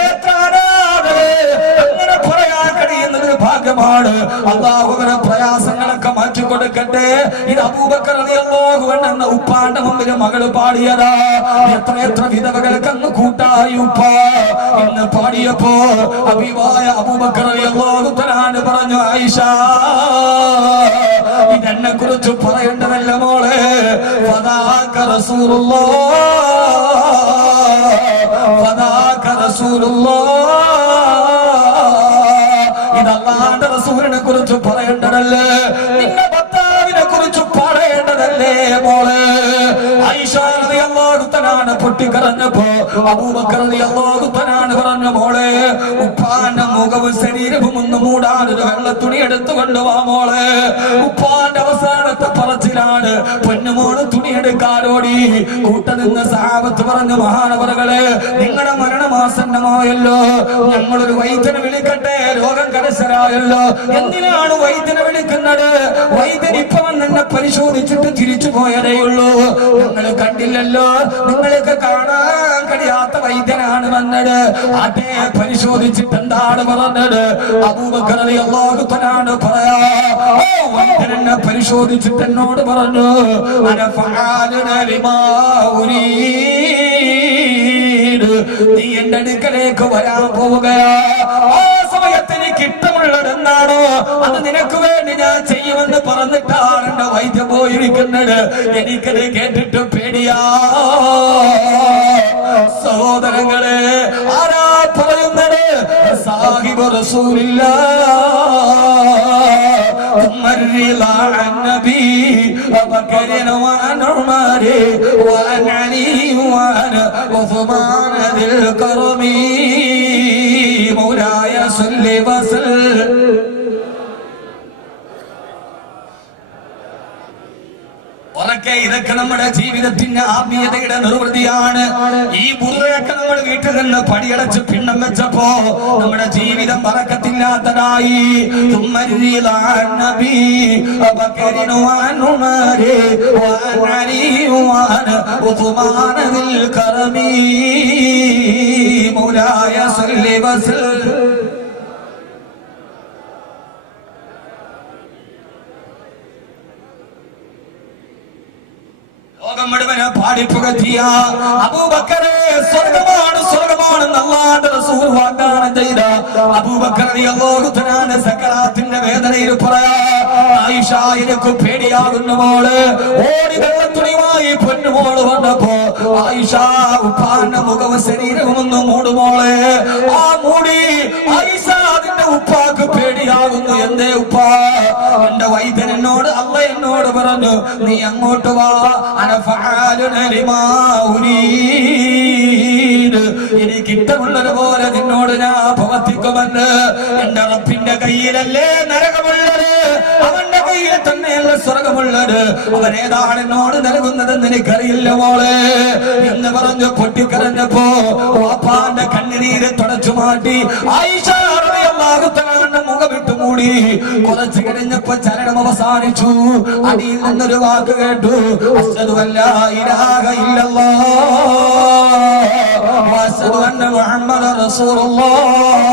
അങ്ങനെ പറയാൻ കഴിയുന്നത് ഭാഗ്യമാണ്. അല്ലാഹു അവരുടെ പ്രയാസങ്ങളൊക്കെ മാറ്റിക്കൊടുക്കട്ടെ. ഇത് അബൂബക്കർ റളിയല്ലാഹു അൻഹു എന്ന ഉപ്പാന്റെ മുമ്പിൽ മകള് പാടിയതാ. എത്ര വിധവകൾക്ക് അങ്ങ് കൂട്ടായി ഉപ്പ എന്ന് പാടിയപ്പോ ഹബീബായ അബൂബക്കർ റളിയല്ലാഹു തആല പറഞ്ഞു, ആയിഷ ഇതെന്നെ കുറിച്ച് പറയേണ്ടതല്ല മോളെ. ഫദാക റസൂലുള്ളാഹ്, ഫദാക റസൂലുള്ളാഹ്, ഇത് അല്ലാഹുവിന്റെ റസൂലിനെ കുറിച്ച് പറയേണ്ടതല്ലേ, നിന്റെ ഭർത്താവിനെ കുറിച്ച് പറയേണ്ടതല്ലേ മോളെ. ആയിഷ റളിയല്ലാഹു തആല പൊട്ടിക്കരഞ്ഞപ്പോ അബൂബക്കർ റളിയല്ലാഹു തആല പറഞ്ഞു, മോളെ ഉപ്പാന്റെ മുഖവും ശരീരവും ഒന്ന് മൂടാൻ ഒരു വെള്ള തുണി എടുത്തു കൊണ്ടുവാ മോളെ. ഉപ്പാന്റെ അവസാനത്തെ പറച്ചിലാണ്. പൊന്നുമോള് തുണി എടുക്കാരോടി. കൂട്ടനിന്ന സഹാബത്ത് പറഞ്ഞു, മഹാനവറുകളെ നിങ്ങളുടെ മരണമാസന്നമായല്ലോ, ഞങ്ങളൊരു വൈദ്യനെ വിളിക്കട്ടെ, രോഗം കരശരായല്ലോ. എന്തിനാണ് വൈദ്യനെ വിളിക്കുന്നത്? വൈദ്യൻ ഇപ്പൊ എന്നെ പരിശോധിച്ചിട്ട് തിരിച്ചു പോയതേയുള്ളൂ, നിങ്ങൾ കണ്ടില്ലല്ലോ, നിങ്ങൾക്ക് കാണാൻ കഴിയാത്ത വൈദ്യനാണ് വന്നത്. അതേ പരിശോധിച്ചിട്ട് എന്താണ് പറഞ്ഞത്? അബൂബക്കർ റളിയല്ലാഹു തആല പറയാ, വൈദ്യൻ എന്നെ പരിശോധിച്ചിട്ട് എന്നോട് പറഞ്ഞു, നീ എന്റെ അടുക്കലേക്ക് വരാൻ പോവുകയാ. ആ സമയത്ത് എനിക്ക് ഇഷ്ടമുള്ളത് എന്താണോ അത് നിനക്ക് വേണ്ടി ഞാൻ ചെയ്യുമെന്ന് പറഞ്ഞിട്ടാണ് എന്റെ വൈദ്യം പോയിരിക്കുന്നത്. എനിക്കത് കേട്ടിട്ട് പേടിയാ. സഹോദരങ്ങളെ, ആരാ പറയുന്നത്? സാഹിബ് റസൂലുള്ളാഹ് الرضا عن نبي بكر وعن عمر وعن علي وعن عثمان ذي الكرم مولاي صل وسلم. ഇതൊക്കെ നമ്മുടെ ജീവിതത്തിന്റെ ആത്മീയതയുടെ നിർവൃതിയാണ്. ഈ ബുർദയൊക്കെ നമ്മൾ വീട്ടിൽ നിന്ന് പടിയടച്ച് പിണ്ണം വെച്ചപ്പോ നമ്മുടെ ജീവിതം ബറക്കത്തില്ലാത്തതായി. മൗലായ സല്ലി വസല്ലം. മുഴുവനെ പാടിപ്പുകറ്റിയ അബൂബക്കറെ സ്വർഗമാണ് സ്വർഗമാണെന്ന് അല്ലാഹുവിന്റെ റസൂൽ വാഗ്ദാനം ചെയ്ത അബൂബക്കർ റളിയല്ലാഹു തആല സക്കറാത്തിന്റെ വേദനയിൽ പറയാ, ആയിഷ എനിക്ക് പേടിയാകുന്നു മോള്. ഓടി വെള്ളത്തുണിയുമായി പൊന്നുമോള് വന്നപ്പോ ആയിഷ ഉപ്പാന്റെ മുഖവും ശരീരവും ഒന്ന് മൂടുമോളെ. ആ മൂടി ആയിഷ അതിന്റെ ഉപ്പാക്ക് പേടിയാകുന്നു. എന്തേ ഉപ്പ? എന്റെ വൈദ്യൻ എന്നോട് അല്ല എന്നോട് പറഞ്ഞു, നീ അങ്ങോട്ട് വാ, എനിക്ക് ഇഷ്ടമുള്ളതുപോലെ നിന്നോട് ഞാൻ പ്രവർത്തിക്കുമെന്ന്. എന്റെ റബ്ബിന്റെ കയ്യിലല്ലേ നരകമുള്ളത്, അവന്റെ കയ്യിൽ തന്നെയല്ല സ്വർഗമുള്ളത്. അവൻ ഏതാണ് എന്നോട് നൽകുന്നതെന്ന് എനിക്കറിയില്ല മോളെ എന്ന് പറഞ്ഞു പൊട്ടിക്കരഞ്ഞപ്പോ വാപ്പാന്റെ കണ്ണുനീര് തുടച്ചു മാറ്റി ആയിഷ റളിയല്ലാഹു തആല മുഖമിട്ട് മൂടി. കുറച്ചു കഴിഞ്ഞപ്പോ ചരണം അവസാനിച്ചു. അടിയിൽ നിന്നൊരു വാക്ക് കേട്ടു, അശ്ഹദു അല്ലാ ഇലാഹ ഇല്ലല്ലാഹ് വഅശ്ഹദു അന്ന മുഹമ്മദൻ റസൂലുള്ളാഹ്.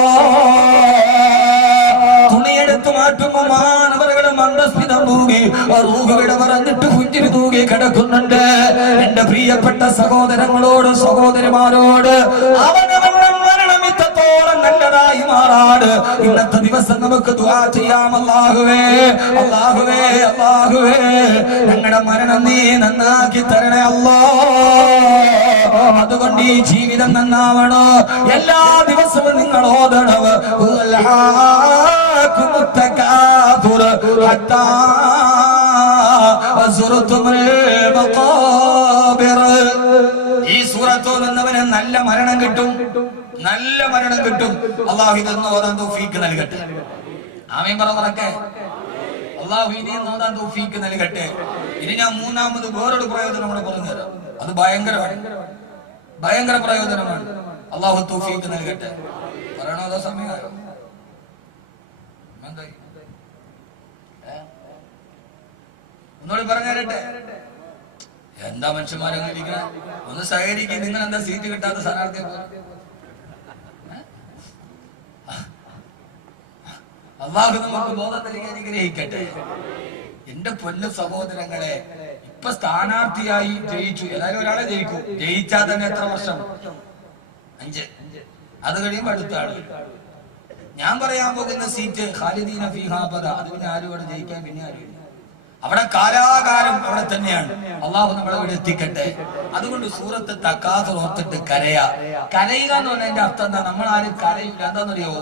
തുണിയെടുത്തു മാറ്റുമ്പോ മാനവരുടെ മന്ദസ്മിതം തൂകി റൂഹുവിട പറഞ്ഞിട്ട് പുഞ്ചിരി തൂകി കിടക്കുന്നുണ്ട്. എന്റെ പ്രിയപ്പെട്ട സഹോദരങ്ങളോട് സഹോദരിമാരോട് അവനവന്റെ മരണം ഇത്രത്തോളം നല്ലതായി മാറാട്. ഇന്നത്തെ ദിവസം നമുക്ക് ദുആ ചെയ്യാം. അല്ലാഹുവേ അല്ലാഹുവേ അല്ലാഹുവേ ഞങ്ങളുടെ മരണം നീ നന്നാക്കി തരണേ അല്ലാഹ്. അതുകൊണ്ട് ഈ ജീവിതം നന്നാവണോ. എല്ലാ ദിവസവും നിങ്ങൾ ഓതണം ഈ സൂറത്ത് ഓതുന്നവന് നല്ല മരണം കിട്ടും, നല്ല മരണം കിട്ടും. അല്ലാഹു ഇതൊന്ന് ഓതാൻ തൗഫീഖ് നൽകട്ടെ. ആമീൻ പറ പറക്കെ. അല്ലാഹു ഇതൊന്ന് ഓതാൻ തൗഫീഖ് നൽകട്ടെ. ഇനി ഞാൻ മൂന്നാമത് വേറൊരു പ്രയോജനം കൂടെ പറഞ്ഞു തരാം. അത് ഭയങ്കര പ്രയോജനമാണ്. അല്ലാഹു തൗഫീഖ് നൽകട്ടെ. പറയണോ അതോ സമയമായോ? എന്തായി ഒന്നുകൂടി പറഞ്ഞു തരട്ടെ. എന്താ മനുഷ്യന്മാരങ്ങനെ ഇരിക്കണ? ഒന്ന് സഹകരിക്കും. നിങ്ങൾ എന്താ സീറ്റ് കിട്ടാത്ത സ്ഥാനാർത്ഥിയെ? അള്ളാഹു നമുക്ക് ബോധം നൽകി അനുഗ്രഹിക്കട്ടെ. എന്റെ പൊന്നു സഹോദരങ്ങളെ, ഇപ്പൊ സ്ഥാനാർത്ഥിയായി ജയിച്ചു. എല്ലാരും ഒരാളെ ജയിക്കും. ജയിച്ചാൽ തന്നെ എത്ര വർഷം? 5. അത് കഴിയുമ്പോ അടുത്ത ആള്. ഞാൻ പറയാൻ പോകുന്ന സീറ്റ് ഖാലിദീന ഫീഹാ അബദ. അത് പിന്നെ ആരും ഇവിടെ ജയിക്കാൻ പിന്നെ ആരും അവിടെ കാലാകാലം അവിടെ തന്നെയാണ്. അള്ളാഹു നമ്മളെ ഇവിടെ എത്തിക്കട്ടെ. അതുകൊണ്ട് സൂറത്ത് തക്കാസുർ ഓർത്തിട്ട് കരയുക എന്ന് പറഞ്ഞതിന്റെ അർത്ഥം എന്താ? നമ്മൾ ആരും കരയില്ല. എന്താണെന്നറിയോ?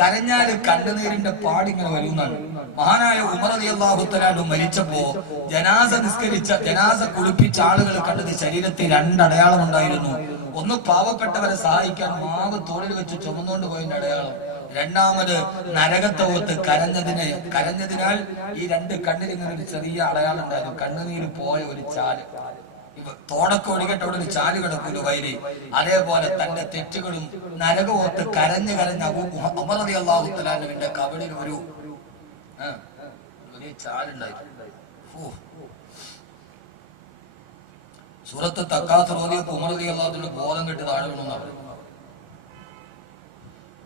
കരഞ്ഞാല് കണ്ണുനീരിന്റെ പാടിങ്ങനെ വരുന്നതാണ്. മഹാനായ ഉമർ റളിയല്ലാഹു തആല മരിച്ചപ്പോ ജനാസ കുളിപ്പിച്ച ആളുകൾ കണ്ടത് ശരീരത്തിൽ 2 അടയാളം ഉണ്ടായിരുന്നു. ഒന്ന് പാവപ്പെട്ടവരെ സഹായിക്കാൻ മാവ് തോളിൽ വെച്ച് ചുമന്നുകൊണ്ട് പോയതിന്റെ അടയാളം. രണ്ടാമത് നരകത്തെ ഓർത്ത് കരഞ്ഞതിനാൽ ഈ 2 കണ്ണിൽ ഇങ്ങനെ ഒരു ചെറിയ അടയാളം ഉണ്ടായിരുന്നു. കണ്ണുനീര് പോയ ഒരു ചാല്. തോടൊക്കെ ഒഴുകട്ടെ അവിടെ ഒരു ചാല് കിടക്കുന്നു വയലിൽ. അതേപോലെ തന്റെ തെറ്റുകളും നരകം ഓർത്ത് കരഞ്ഞ് ഉമർ റളിയല്ലാഹു തആല അൻഹുവിന്റെ കബറിൽ ഒരു ചാലുണ്ടായിരുന്നു. സൂറത്ത് തക്കാസുർ ഓതിയപ്പോൾ ഉമർ റളിയല്ലാഹു തആല ബോധം കെട്ടി താഴെ വീണെന്നാണ് പറയുന്നത്.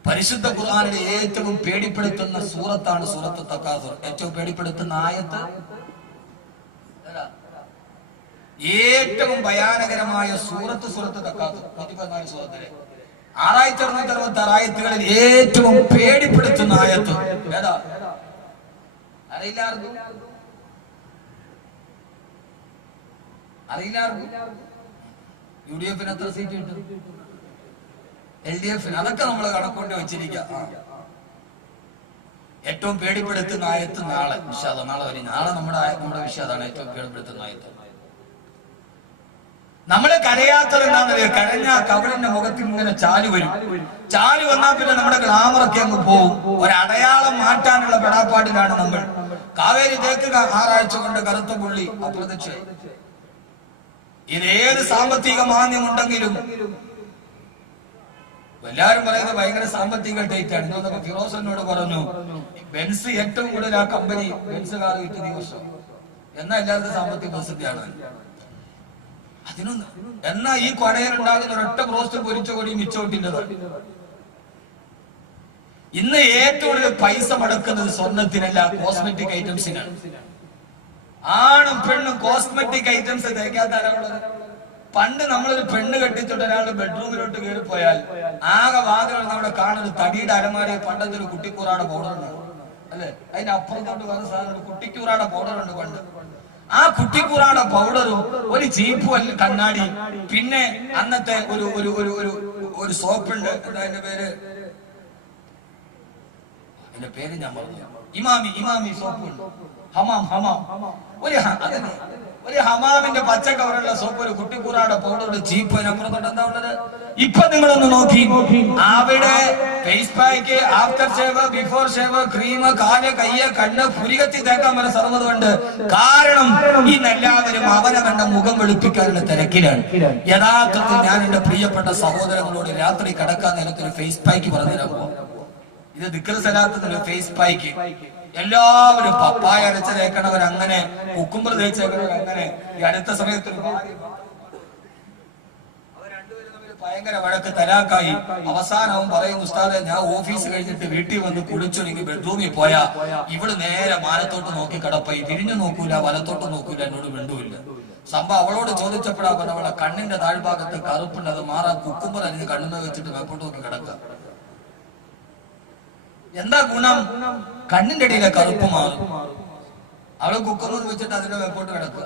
പരിശുദ്ധ ഖുർആനിലെ ഏറ്റവും പേടിപ്പെടുത്തുന്ന സൂറത്താണ് സൂറത്ത് തക്കാസുർ. ഏറ്റവും പേടിപ്പെടുത്തുന്ന ആയത്ത്, ഏറ്റവും ഭയാനകരമായ സൂറത്ത് തക്കാസുർ. 114 സൂറത്തിലെ 6666 ആയത്തുകളിൽ ഏറ്റവും പേടിപ്പെടുത്തുന്ന ആയത്ത് ഏതാ? അറിയില്ലാർക്കും? UDF എത്ര സീറ്റ് കിട്ടും? LDF അതൊക്കെ നമ്മൾ കണക്കൊണ്ട് വെച്ചിരിക്കാം. ഏറ്റവും പേടിപ്പെടുത്തുന്ന ആയത്ത് നാളെ നാളെ വരും. നാളെ നമ്മുടെ വിഷയം അതാണ്. ഏറ്റവും പേടിപ്പെടുത്തുന്ന ആയത്ത്. നമ്മള് കരയാത്തത് എന്താണെന്നറിയോ? കരഞ്ഞ കവളിന്റെ മുഖത്തിൽ ഇങ്ങനെ ചാല് വരും. ചാല് വന്നാൽ പിന്നെ നമ്മുടെ ഗ്ലാമറൊക്കെ അങ്ങ് പോകും. ഒരടയാളം മാറ്റാനുള്ള പെടാപ്പാടിലാണ് നമ്മൾ. കാവേരി തേക്ക് 6 ആഴ്ച കൊണ്ട് കറുത്ത പുള്ളി അപ്രത്യക്ഷ. ഇതേത് സാമ്പത്തിക മാന്യമുണ്ടെങ്കിലും എല്ലാരും പറയുന്നത് ഭയങ്കര സാമ്പത്തിക ടൈറ്റാണ്. ഇന്നൊക്കെ ഫിറോസ് എന്നോട് പറഞ്ഞു, ബെൻസ് ഏറ്റവും കൂടുതൽ ആ കമ്പനി ബെൻസ് കാർ വിറ്റത് ഈ വർഷം. എന്നാ എല്ലാവർക്കും സാമ്പത്തിക പ്രസിദ്ധിയാണ്. അതിനൊന്ന് എന്നാ ഈ കൊടയിലുണ്ടാകുന്ന ഒരൊറ്റ ബ്രോസ്റ്റ് പൊരിച്ച കൊടി മിച്ചോട്ടിൻ്റെതാണ്. ഇന്ന് ഏറ്റവും കൂടുതൽ പൈസ മുടക്കുന്നത് സ്വർണത്തിനല്ല, കോസ്മെറ്റിക് ഐറ്റംസിനാണ്. ആണും പെണ്ണും കോസ്മെറ്റിക് ഐറ്റംസ് തേക്കാത്ത ആരാളുള്ളത്? പണ്ട് നമ്മളൊരു പെണ്ണ് കെട്ടിച്ചിട്ട് ഒരാളുടെ ബെഡ്റൂമിലോട്ട് കയറി പോയാൽ ആകെ വാതിൽ നമ്മുടെ കാണുന്നത് തടിയുടെ അലമാരയിൽ പണ്ടത്തെ ഒരു കുട്ടിക്കൂറാടെ പൗഡർ ഉണ്ട് അല്ലെ? അതിന്റെ അപ്പുറത്തോട്ട് വന്ന സാധനം കുട്ടിക്കൂറാടെ പൗഡർ ഉണ്ട് പണ്ട്. ആ കുട്ടിക്കൂറാടെ പൗഡറും ഒരു ചീപ്പും അല്ല കണ്ണാടി, പിന്നെ അന്നത്തെ ഒരു ഒരു ഒരു ഒരു സോപ്പുണ്ട്. എന്താ അതിന്റെ പേര്? അതിന്റെ പേര് ഞാൻ പറഞ്ഞു. ഇമാമി സോപ്പുണ്ട്. ഹമാം ഒരു ഹമാമിന്റെ പച്ച കവറുള്ള സോപ്പ്, ഒരു കുട്ടിക്കൂറാടെ പൗഡറുടെ ചീപ്പ്, അതിനപ്പുറത്തോട്ട് എന്താ ഉള്ളത്? ഇപ്പൊ നിങ്ങളൊന്ന് നോക്കി, അവിടെ face pack, after shave, before shave, cream, കാല്, കയ്യ്, കണ്ണ്, പുരികത്തി തേക്കാൻ വരെ സർവ്വതുണ്ട്. കാരണം ഇന്നെല്ലാവരും അവനവന്റെ മുഖം വെളുപ്പിക്കാനുള്ള തിരക്കിലാണ്. യഥാർത്ഥത്തിൽ ഞാൻ എന്റെ പ്രിയപ്പെട്ട സഹോദരങ്ങളോട് രാത്രി കിടക്കാൻ നേരത്തെ ഒരു ഫേസ് പാക്ക് പറഞ്ഞു തരാൻ പോകും. ഇത് ദിക്ർ സലാത്തിന്റെ ഫേസ് പാക്ക്. എല്ലാവരും പപ്പായ അരച്ച് തേക്കണവർ അങ്ങനെ, കുക്കുമ്പർ തേച്ചേക്കണവർ അങ്ങനെ. ഈ അടുത്ത സമയത്ത് ഭയങ്കര വഴക്ക്, തലാക്കായി. അവസാനവും പറയുന്നു, ഉസ്താദെ ഞാൻ ഓഫീസ് കഴിഞ്ഞിട്ട് വീട്ടിൽ വന്ന് കുളിച്ചൊരുങ്ങി ബെഡ്റൂമിൽ പോയാ ഇവള് നേരെ മാനത്തോട്ട് നോക്കി കിടപ്പായി. തിരിഞ്ഞു നോക്കൂല, വലത്തോട്ട് നോക്കൂല, എന്നോട് മിണ്ടൂല്ല. സംഭവം അവളോട് ചോദിച്ചപ്പോഴാ പറഞ്ഞവളെ കണ്ണിന്റെ താഴ്ഭാഗത്ത് കറുപ്പുണ്ട്, അത് മാറാൻ കുക്കുമ്പർ അരിഞ്ഞ് കണ്ണുമേ വെച്ചിട്ട് മേപ്പോട്ട് നോക്കി കിടക്കുക. എന്താ ഗുണം? കണ്ണിന്റെ അടിയിലെ കറുപ്പ് മാറും. അവള് കുക്കുമ്പർ വെച്ചിട്ട് അതിന്റെ മേപ്പോട്ട് കിടക്കുക.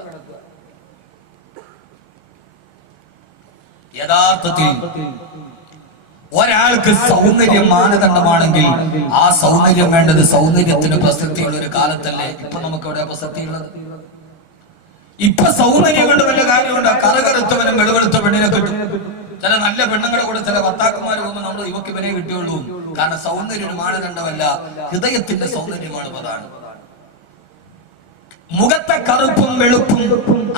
യഥാർത്ഥത്തിൽ ഒരാൾക്ക് സൗന്ദര്യം മാനദണ്ഡമാണെങ്കിൽ ആ സൗന്ദര്യം വേണ്ടത് സൗന്ദര്യത്തിന് പ്രസക്തിയുള്ള ഒരു കാലത്തല്ലേ ഇപ്പൊ നമുക്ക് ഇവിടെ പ്രസക്തിയുള്ളത്? ഇപ്പൊ സൗന്ദര്യം കൊണ്ട് വലിയ കാര്യമുണ്ട്. കറുകറുത്തവനും വെളുവെളുത്ത പെണ്ണിനെ കിട്ടും. ചില നല്ല പെണ്ണുങ്ങളെ കൂടെ ചില ഭർത്താക്കന്മാർ പോകുമ്പോൾ നമ്മൾ ഇവക്ക് ഇവനെ കിട്ടിയുള്ളൂ. കാരണം സൗന്ദര്യം ഒരു മാനദണ്ഡമല്ല, ഹൃദയത്തിന്റെ സൗന്ദര്യമാണ് പ്രധാനം. മുഖത്തെ കറുപ്പും വെളുപ്പും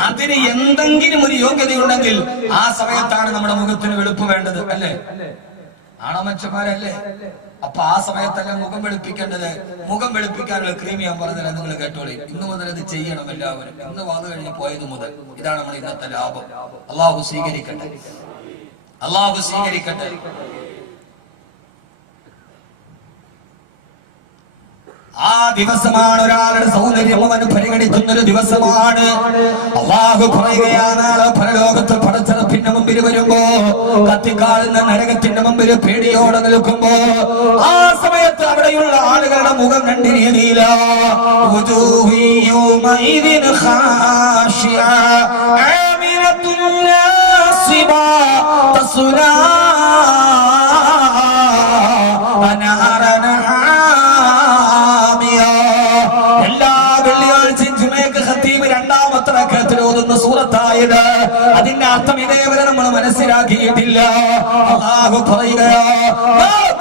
അതിന് എന്തെങ്കിലും ഒരു യോഗ്യതയുണ്ടെങ്കിൽ ആ സമയത്താണ് നമ്മുടെ മുഖത്തിന് വെളുപ്പ് വേണ്ടത്, അല്ലേ? ആണോ മനുഷ്യന്മാരല്ലേ? അപ്പൊ ആ സമയത്തല്ല മുഖം വെളുപ്പിക്കേണ്ടത്. മുഖം വെളുപ്പിക്കാനുള്ള ക്രീം ഞാൻ പറഞ്ഞില്ല, നിങ്ങൾ കേട്ടോളി. ഇന്ന് മുതൽ ഇത് ചെയ്യണം എല്ലാവരും. ഇന്ന് വാത് കഴിഞ്ഞ് പോയത് മുതൽ. ഇതാണ് നമ്മൾ ഇന്നത്തെ ലാഭം. അള്ളാഹു സ്വീകരിക്കട്ടെ, അള്ളാഹു സ്വീകരിക്കട്ടെ. ആ ദിവസമാണ് ഒരാളുടെ സൗന്ദര്യം അവന് പരിഗണിക്കുന്നൊരു ദിവസമാണ്. അള്ളാഹു പറയുകയാണ്, പരലോകത്ത് പടച്ചറപ്പിന്റെ മുമ്പിൽ വരുമ്പോ, കത്തിക്കാളുന്ന നരകത്തിന്റെ മുമ്പിൽ പേടിയോടെ നിൽക്കുമ്പോ, ആ സമയത്ത് അവിടെയുള്ള ആളുകളുടെ മുഖം രണ്ട് രീതിയില. സൂറത്തായത് അതിന്റെ അർത്ഥം ഇതേവരെ നമ്മൾ മനസ്സിലാക്കിയിട്ടില്ല. അല്ലാഹു പറയുകയാ,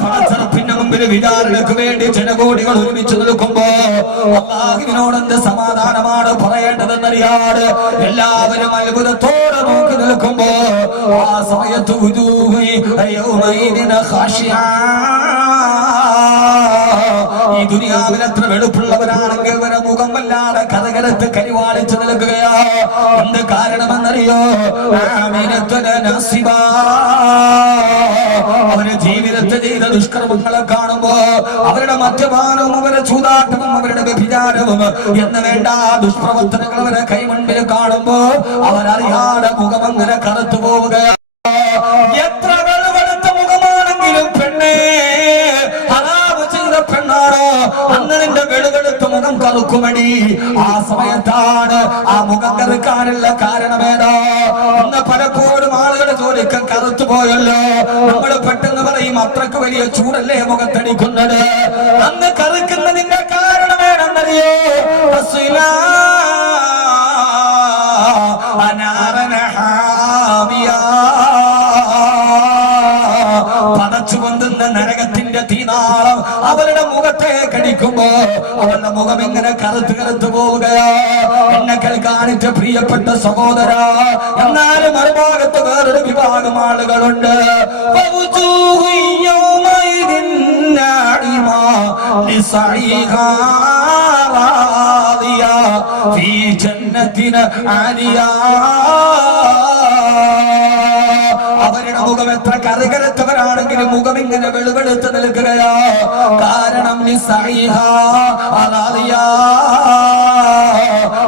പടച്ചറപ്പിന്റെ മുമ്പിൽ വിചാരണയ്ക്ക് വേണ്ടി ജനകോടികൾ ഒരുമിച്ച് നിൽക്കുമ്പോ അല്ലാഹുവിനോട് എന്ത് സമാധാനമാണ് പറയേണ്ടതെന്നറിയാതെ എല്ലാവരും അത്ഭുതത്തോടെ നോക്കി നിൽക്കുമ്പോ ആ സമയത്ത് ഈ ദുനിയാവിൽ എത്ര വെളുപ്പുള്ളവരാണെങ്കിൽ ഇവരെ മുഖം വല്ലാതെ കഥകരത്ത് കരിവാളിച്ചു നിൽക്കുകയാ. എന്ത് കാരണമെന്നറിയോ? അവര് ജീവിതത്തിൽ ചെയ്ത ദുഷ്കർമ്മങ്ങളെ കാണുമ്പോ, അവരുടെ മദ്യപാനവും അവരുടെ ചൂതാട്ടവും അവരുടെ വ്യഭിചാരവും എന്ന് വേണ്ട ദുഷ്പ്രവർത്തനങ്ങൾ അവരെ കൈമുൻപിൽ കാണുമ്പോ അവരറിയാതെ മുഖം അങ്ങനെ കറുത്തു പോവുകയാ. എത്ര വെളുവെടുത്ത മുഖമാണെങ്കിലും പെണ്ണേ, പെണ്ണാണോ അന്ന് നിന്റെ വെളുവെടുത്ത മുഖം കറുക്കുമടി. ആ സമയത്താണ് ആ മുഖം കറുക്കാനുള്ള കാരണമേതാ? ഇന്ന് പലപ്പോഴും ആളുകളുടെ ജോലിക്ക് കറുത്തു പോയല്ലോ. നമ്മൾ പെട്ടെന്ന് പറയും അത്രക്ക് വലിയ ചൂടല്ലേ മുഖത്തടിക്കുന്നത്. അന്ന് കറുക്കുന്നതിന്റെ കാരണമേണെന്നറിയോ? പതച്ചു പൊന്തുന്ന നരകത്തിന്റെ തീനാളം അവരുടെ മുഖത്തെ കടിക്കുമ്പോ അവരുടെ മുഖം ഇങ്ങനെ കറുത്ത് കറുത്തു പോവുകയാ. എന്നെ കേൾക്കാനിട്ട് പ്രിയപ്പെട്ട സഹോദര, എന്നാലും മറുഭാഗത്ത് വേറൊരു വിഭാഗം ആളുകളുണ്ട്. അവരുടെ മുഖം എത്ര കറുകറുത്തവരാണെങ്കിലും മുഖം ഇങ്ങനെ വെളുവെളുത്ത് നിൽക്കുകയാ. കാരണം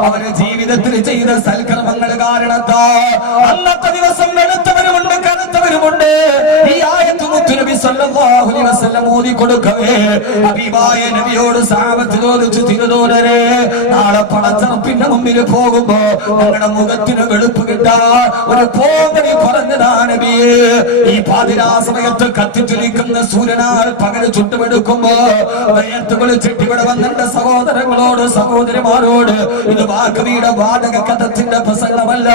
അവര് ജീവിതത്തിൽ ചെയ്ത സൽക്കർമ്മങ്ങൾ കാരണത്താ അന്നത്തെ ദിവസം വെളുത്തവരുമുണ്ട് കറുത്തവരുമുണ്ട്. ഈ ആയത്ത് മുത്തുനബി സല്ലല്ലാഹു അലൈഹി വസല്ലം ഓതി കൊടുക്കവേ ഹബീബായ നബിയോട് സഹാബത്ത് ചോദിച്ചു, തിരുതോഴരെ, നാളെ പടച്ചറപ്പിന്റെ മുമ്പിൽ പോകുമ്പോ ഞങ്ങളുടെ മുഖത്തിന് വെളുപ്പ് കിട്ടാൻ ഒരു പോകണി പറഞ്ഞതാണ് നബിയെ. ഈ പാതിരാ സമയത്ത് കത്തിച്ചൊലിക്കുന്ന സൂര്യനാൽ പകല് ചുട്ടുമെടുക്കുമ്പോ വിളിച്ചിട്ട് ഇവിടെ വന്നെന്റെ സഹോദരങ്ങളോട് സഹോദരിമാരോട്, ഇത് വാക്കവിയുടെ വാടക കഥത്തിന്റെ പ്രസംഗമല്ല.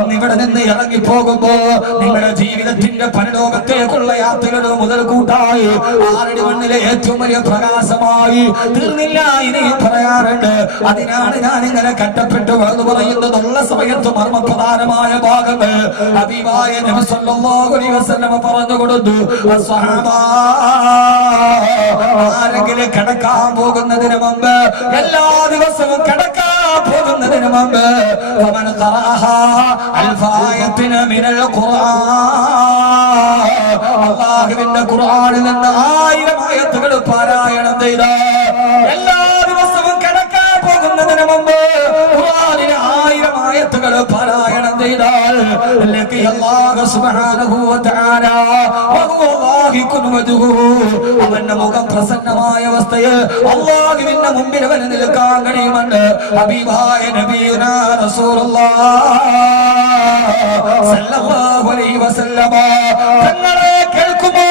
ഇന്നിവിടെ നിന്ന് ഇറങ്ങി പോകുമ്പോ നിങ്ങളുടെ ജീവിതത്തിന്റെ പരലോകത്തേക്കുള്ള യാത്രയുടെ മുതൽ കൂട്ടായി ആറടി മണ്ണിലെ ഏറ്റവും വലിയ പ്രകാശമായി തീർന്നില്ല ഇനി പറയാറുണ്ട്. അതിനാണ് ഞാൻ ഇങ്ങനെ കട്ടപ്പെട്ടു എന്ന് പറയുന്നതുള്ള സമയത്ത് മർമ്മപ്രധാനമായ ഭാഗങ്ങൾ ഹബീബായ നബി സല്ലല്ലാഹു അലൈഹി വസല്ലം പറഞ്ഞു കൊടുത്തു. ആരെങ്കിലും കിടക്കാൻ പോകുന്നതിന് മുമ്പ്, എല്ലാ ദിവസവും കിടക്കാൻ പോകുന്നതിന് മുമ്പ് അല്ലാഹുവിന്റെ ഖുർആനിൽ നിന്ന് 1000 ആയത്തുകൾ പാരായണം ചെയ്ത, എല്ലാ ദിവസവും കിടക്കാൻ പോകുന്നതിന് മുമ്പ് ഖുർആനിലെ 1000 ആയത്തുകൾ പാരായണം ചെയ്താൽ അല്ലാഹു സുബ്ഹാനഹു വ തആല അവന്റെ മുഖം പ്രസന്നമായ അവസ്ഥയിൽ അല്ലാഹുവിന്റെ മുമ്പിൽ അവന് നിൽക്കാൻ കഴിയുമെന്ന് ഹബീബായ നബിയുനാ റസൂലുള്ളാഹി സല്ലല്ലാഹു അലൈഹി വസല്ലം തങ്ങളെ കേൾക്കുമോ?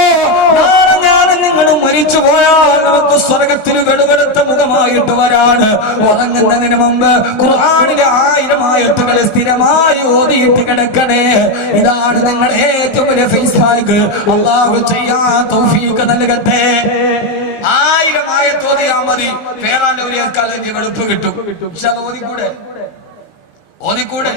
നാളെ ഞാനും നിങ്ങളും മരിച്ചു പോയാൽ നമുക്ക് സ്വർഗത്തിൽ വെളുവെടുത്ത മുഖമായിട്ട് വരാണ്. ഉറങ്ങുന്നതിന് മുമ്പ് ഖുർആനിലെ 1000 ആയത്തുകൾ സ്ഥിരമായി ഓതിയിട്ട് കിടക്കണേ. ഇതാണ് നിങ്ങളുടെ ഏറ്റവും വലിയ ഫേസ് ബാക്ക്. അല്ലാഹു ചെയ്യാൻ തൗഫീഖ് നൽകട്ടെ. 1000 ആയത്ത് ഓതിയാ മതി, പേരാന്റെ ഒരു വെളുപ്പ് കിട്ടും. ഓതിക്കൂടെ?